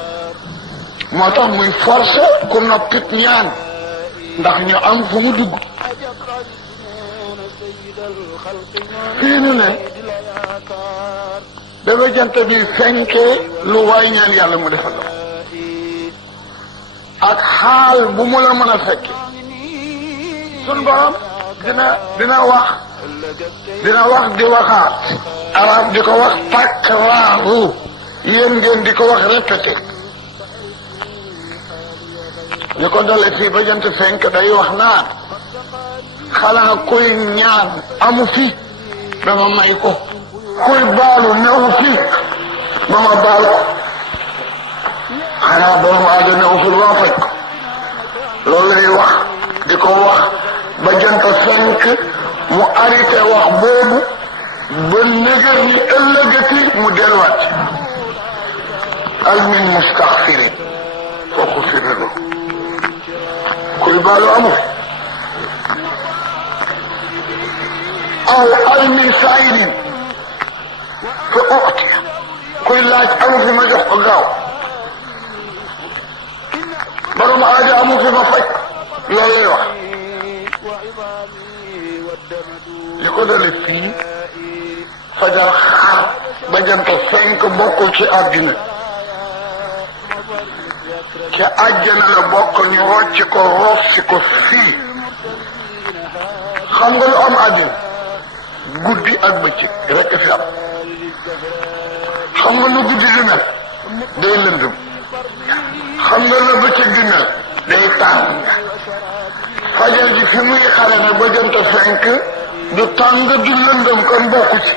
moo tax muy forcé ku noppit ñaan ndax ñu am fu mu dugg fii nu ne dafa jant bi fenkee lu waay ñaan yàlla mu defal la ak xaal bu mu la mën a fekke sun borom dina wax di waxaat arab di ko wax takraaru yéen ngeen di ko wax répété li ko dale fii ba jant fenk day wax naan xanaa kuy ñaan amu fi dama may ko kuy baalu newu fi ba ma baal ko xanaa doomu aadama newu fi lu ma faj ko loolu lay wax di ko wax ba jant fenk mu arrêté wax boobu ba nëgër ni ëllëgati mu delluwaat al min mustaxfirin fooku firelu kuy baalu amu aw al min saa'ilin fa u'ti kuy laaj amu fi ma jox ko gaaw borom aajo amu fi ma faj loolu lay wax li ko dale fii fajar xaar ba jant fenk bokkul ci àddina ci àjjana la bokk ñu rocc ko roof si ko fii xam nga lu am àddina guddi ak bëccëg rek fi am xam nga lu guddi di mel day lëndëm xam nga lu bëccëg di mel day tàng fajar ji fi muy xare nag ba jant fenk du tàng du lëndëm kon bokku ci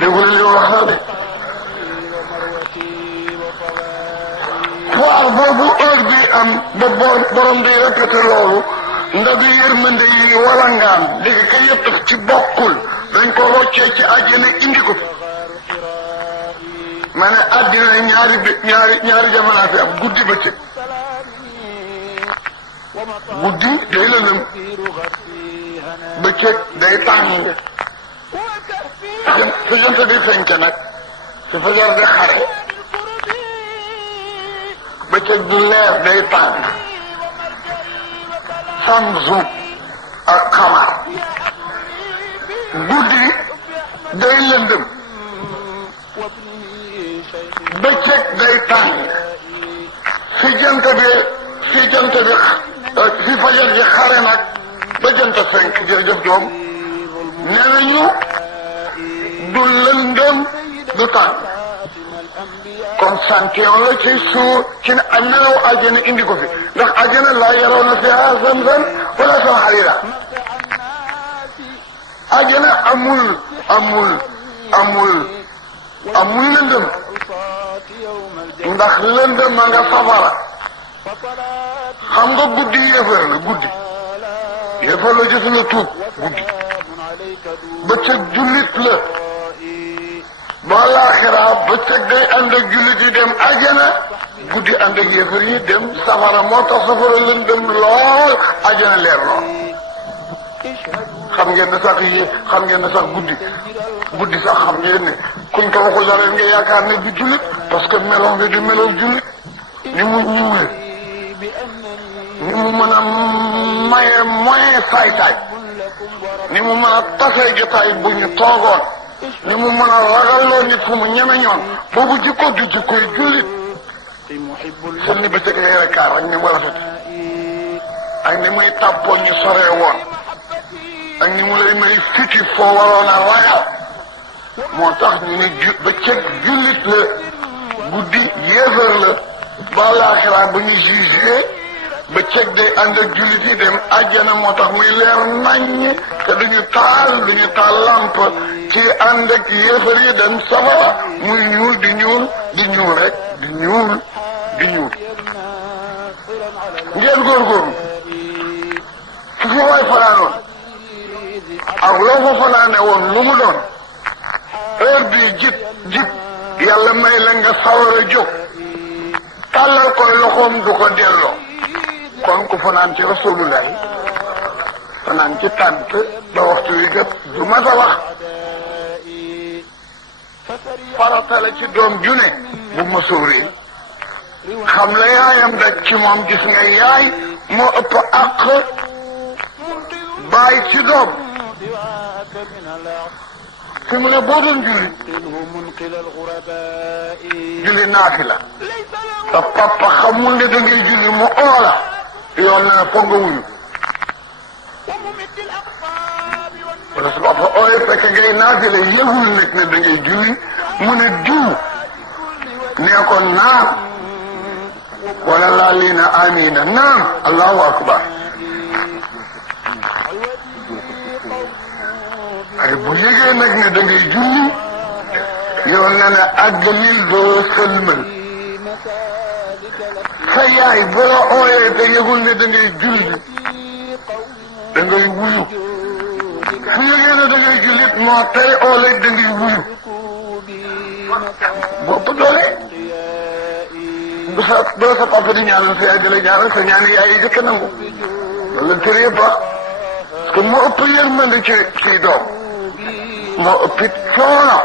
déglu li wax na de foire boobu heure bi am ba borom bi répété loolu ndabi yërmande yi walangaan dégg ka yëpp ci bokkul dañ ko roccee ci àjjana indi ko ma ne àddina ñaari jamono fi am guddi bëccëg guddi day lëndëm bëccëg day tàng fi jant di fenke nag ci fajar di xare bëccëg du leer day tàng samsu ak xamar guddi day lëndëm bëccëg day tàng fi jant bi fi fajar ji xare nag ba jant fenk jërëjëf doom nee nañu du lëndëm du tàng kon santion la ci suur ci ne ak melaw àjjana indi ko fi ndax àjjana laa yarawna fiha zamzam wala zamharira àjjana amul lëndëm ndax lëndëm ma nga safara xam nga guddi yéefar la guddi yéefar la jëf la tuub guddi bëccëg jullit la ba laaxira bëccëg day ànd ak jullit yi dem àjjana guddi ànd ak yéefar yi dem safara moo tax safara lëndëm lool àjjana leer lool xam ngeen ne sax guddi sax xam ngeen ne kuñ ko waxu dara nga yaakaar ne du jullit parce que meloon bi di melow jullit ni mu ñuule ni mu mën a maye moyen saay-saay ni mu mën a tasee jotaay bu ñu toogoon ni mu mën a ragalloo nit fu mu ñeme ñoon boobu jikko du jikkoy jullit seen ni bëccëg lay rekaar ak ni mu rafet ak ni muy tàppoon ñu soree woon ak ni mu lay may fiti foo waroon a ragal moo tax ñu ne bëccëg jullit la guddi yéefar la ba laaxira bu ñu jugé bëccëg day ànd ak jullit yi dem àjjana moo tax muy leer naññ te duñu taal lamp ci ànd ak yéefar yi dem safara muy ñuul di ñuul rek di ñuul ngeen góorgóorlu fu fi waay fanaanoon ak loo fa fanaane woon lu mu doon heure bii jib yàlla may la nga sawar a jóg tàllal koy loxoom du ko delloo kon ku fanaan ci rasulullah fanaan ci tànt ba waxtu wi gëpp du ma sa wax farata la ci doom june bu ma sóoree xam la yaayam daj ci moom gis nga yaay moo ëpp àq bàyyi ci doom fi mu ne boo doon julli naafila sa papa xamul ne da ngay julli mu oola yoon na foog nga wuyu wala sa papa ooyee fekk ngay naafila yëgul nag ne da ngay julli mu ne diw nee ko naam wala laa lii na amina naam allahu akbar ay bu yëgee nag ne da ngay julli yoon na ne àggalil doo sëlmal sa yaay boo ooyee te yëgul ne da ngay julli da ngay wuyu su yëgee ne da ngay jullit moo tey oolee da ngay wuyu bopp doole doo sa papa di ñaanal sa yaay di la ñaanal sa ñaani yaay yi jëkk nangu loolu la tër yëpp parce que moo ëpp yërmande ci doom moo ëppit coono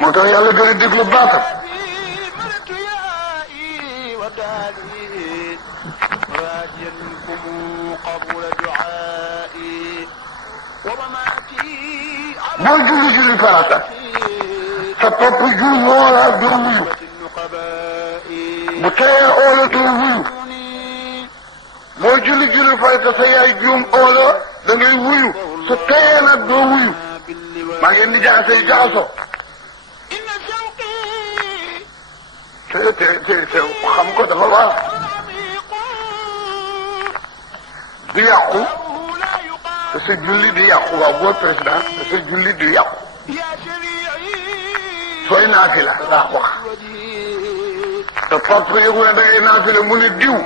moo tax yàlla gën a déglu baatam boo julli farata sa papa juum wala doo wuyu bu teyee oola doo wuyu boo julli farata sa yaay juum oola da ngay wuyu su teyee nag doo wuyu maa ngeen di jaxase jaxasoo te xam ko dafa baax du yàqu te sa julli di yàqu waaw boo président te sa julli di yàqu sooy naafila daa wax te papa yëgu ne da ngay naafila mu ne diw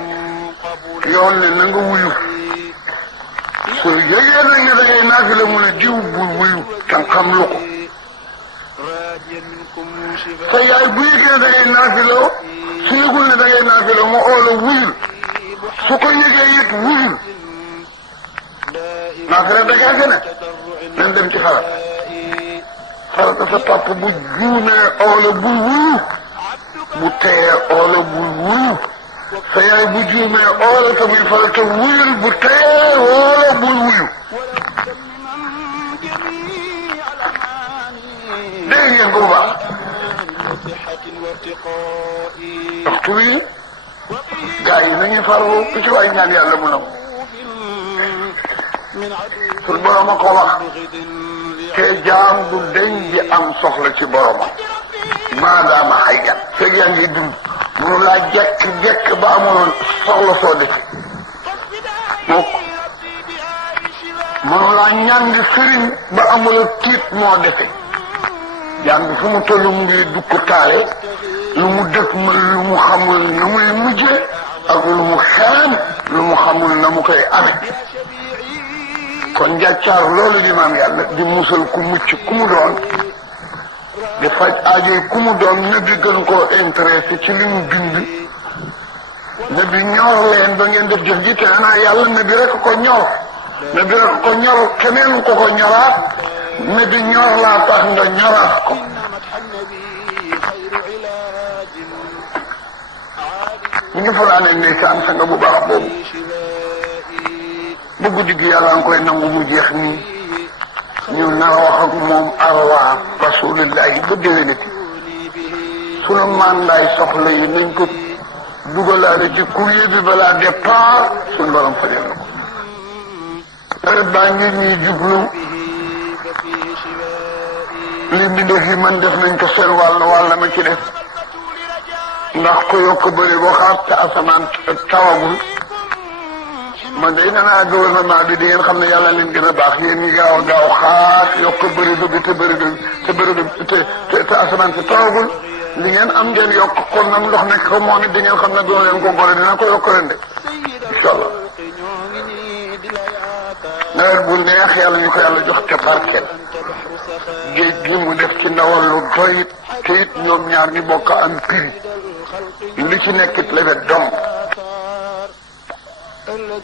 yoon ne na nga wuyu su yëgee nag ne da ngay naafila mu ne diw bul wuyu tan xam lu ko sa yaay bu yëgee da ngay naafiloo su yëgul ne da ngay naafiloo mu oola wuyul su ko yëgee it wuyul naafila dagaase ne nañ dem ci farata sa papa bu juumee oola bul wuyu bu teyee oola bul wuyu sa yaay bu juumee oola te muy farata wuyul bu teyee oola bul wuyu dégg ngeen ko bu baax waxtu wi gars yi nañuy farlu ku ci waay ñaan yàlla mu nam pour borom a ko wax te jaam du deñ di am soxla ci boromam maadaama hayyan fekk yaa ngi dund mënu laa jekk ba amoon soxla soo defe mukk mënu laa ñàng sëriñ ba amula tiit moo defe jaam bi fu mu toll mu ngi dukk taale lu mu dëkk ma lu mu xamul na muy mujje ak lu mu xeem lu mu xamul na mu koy amee kon njàccaar loolu di maam yàlla di musal ku mucc ku mu doon di faj aajo ku mu doon ne bi gën koo intéressé ci li mu bind ne bi ñor leen ba ngeen def jëf ji te naa yàlla ne bi rek ko ñor ne bi rek ko ñor keneen ko ñoraat ne bi ñor laa tax nga ñoraat ko ñu ngi fanaane ndeysaan sanga bu baax boobu bu guddi gi yàlla nga koy nangu mu jeex nii ñu nar a wax ak moom arwaa rasulillahi ba déwénati sunu mandaay soxla yi nañ ko dugalaale ci courrier bi balaa départ suñu borom fajal na ko période baa ngi ñuy jublu li mbindeef yi man def nañ ko seen wàll ma ci def ndax ko yokk bëri boo xaar te asamaan tawagul man de nee gouvernement bi di ngeen xam ne yàlla leen gën a baax yéen ñi gaaw xaar yokk bëri dugg te asamaan si tawagul li ngeen am ngeen yokk kon nag ndox nekk ko moom it di ngeen xam ne doo leen ko gore dina ko yokk ren de incha allah nawet bu neex yàlla ñu ko yàlla jox te barkeel géej gi mu def ci ndawal lu doy te it ñoom ñaar ñi bokk am prix li ci nekkit lewet dong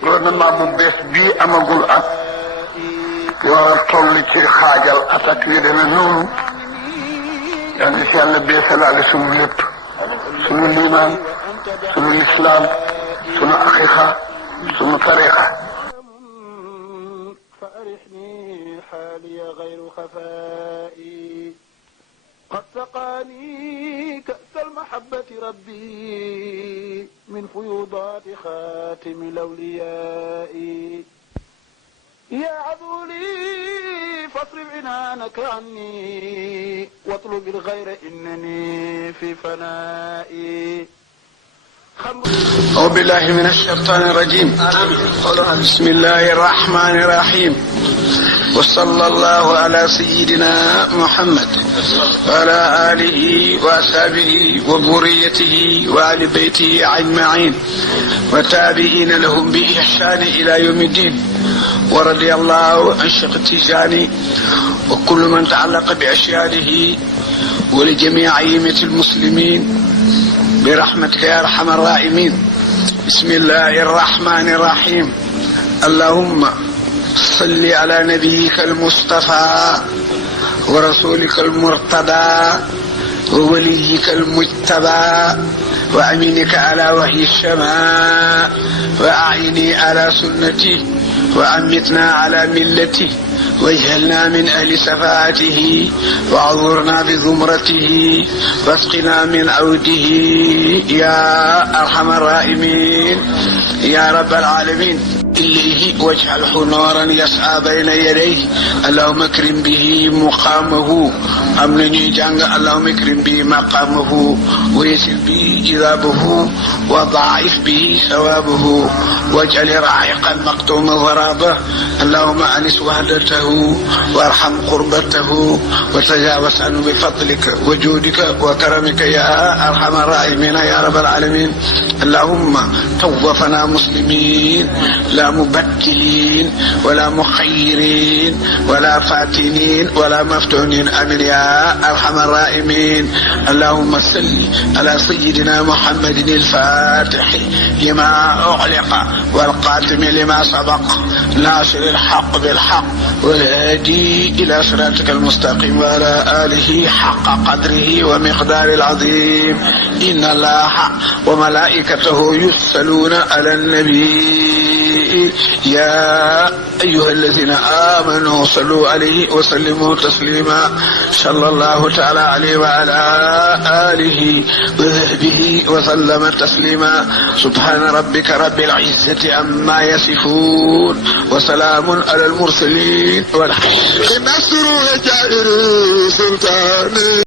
gouvernement bu bees bii amagul at war a toll ci xaajal attaque yu demee noonu yal na si yàlla beesalaale sunu lépp sunu liimaan sunu lislaam sunu aqiqa sunu tariqa fa arixni xaaliya gayru xafaa'i qad saqaani ka'sa almahabbati rabbi min fuyudaati xaatimi lawliyaa'i yaa aduuli fasrif inaanaka anni watlub alxayra innani fi fanaa'i أعوذ بالله من الشيطان الرجيم بسم الله الرحمن الرحيم وصلى الله على سيدنا محمد وعلى آله وأصحابه وذريته وآل بيته أجمعين وتابعين لهم بإحسان إلى يوم الدين ورضي الله عن شيخ التجاني وكل من تعلق بأشياده ولجميع أئمة المسلمين برحمتك يا أرحم الراحمين بسم الله الرحمن الرحيم اللهم صل على نبيك المصطفى ورسولك المرتضى ووليك المجتبى وأمينك على وحي السماء وأعيني على سنتي وأمتنا على ملته واجعلنا من أهل شفاعته وعذرنا بزمرته واسقنا من عوده يا أرحم الراحمين يا رب العالمين. إليه واجعله نورا يسعى بين يديه اللهم اكرم به مقامه أمن جانغ اللهم اكرم به مقامه ويسر به جذابه وضاعف به ثوابه واجعل رعيق المقتوم غرابه اللهم أنس وحدته وارحم قربته وتجاوز عنه بفضلك وجودك وكرمك يا أرحم الراحمين يا رب العالمين. اللهم توفنا مسلمين لا مبتلين ولا مخيرين ولا فاتنين ولا مفتونين امين يا ارحم الراحمين. اللهم صل على سيدنا محمد الفاتح لما اغلق والقاتم لما سبق ناصر الحق بالحق والهادي الى صراطك المستقيم وعلى اله حق قدره ومقدار العظيم. ان الله وملائكته يصلون على النبي يا أيها الذين آمنوا صلوا عليه وسلموا تسليما صلى الله تعالى عليه وعلى آله وصحبه وسلم تسليما. سبحان ربك رب العزة عما يصفون وسلام على المرسلين والحمد لله.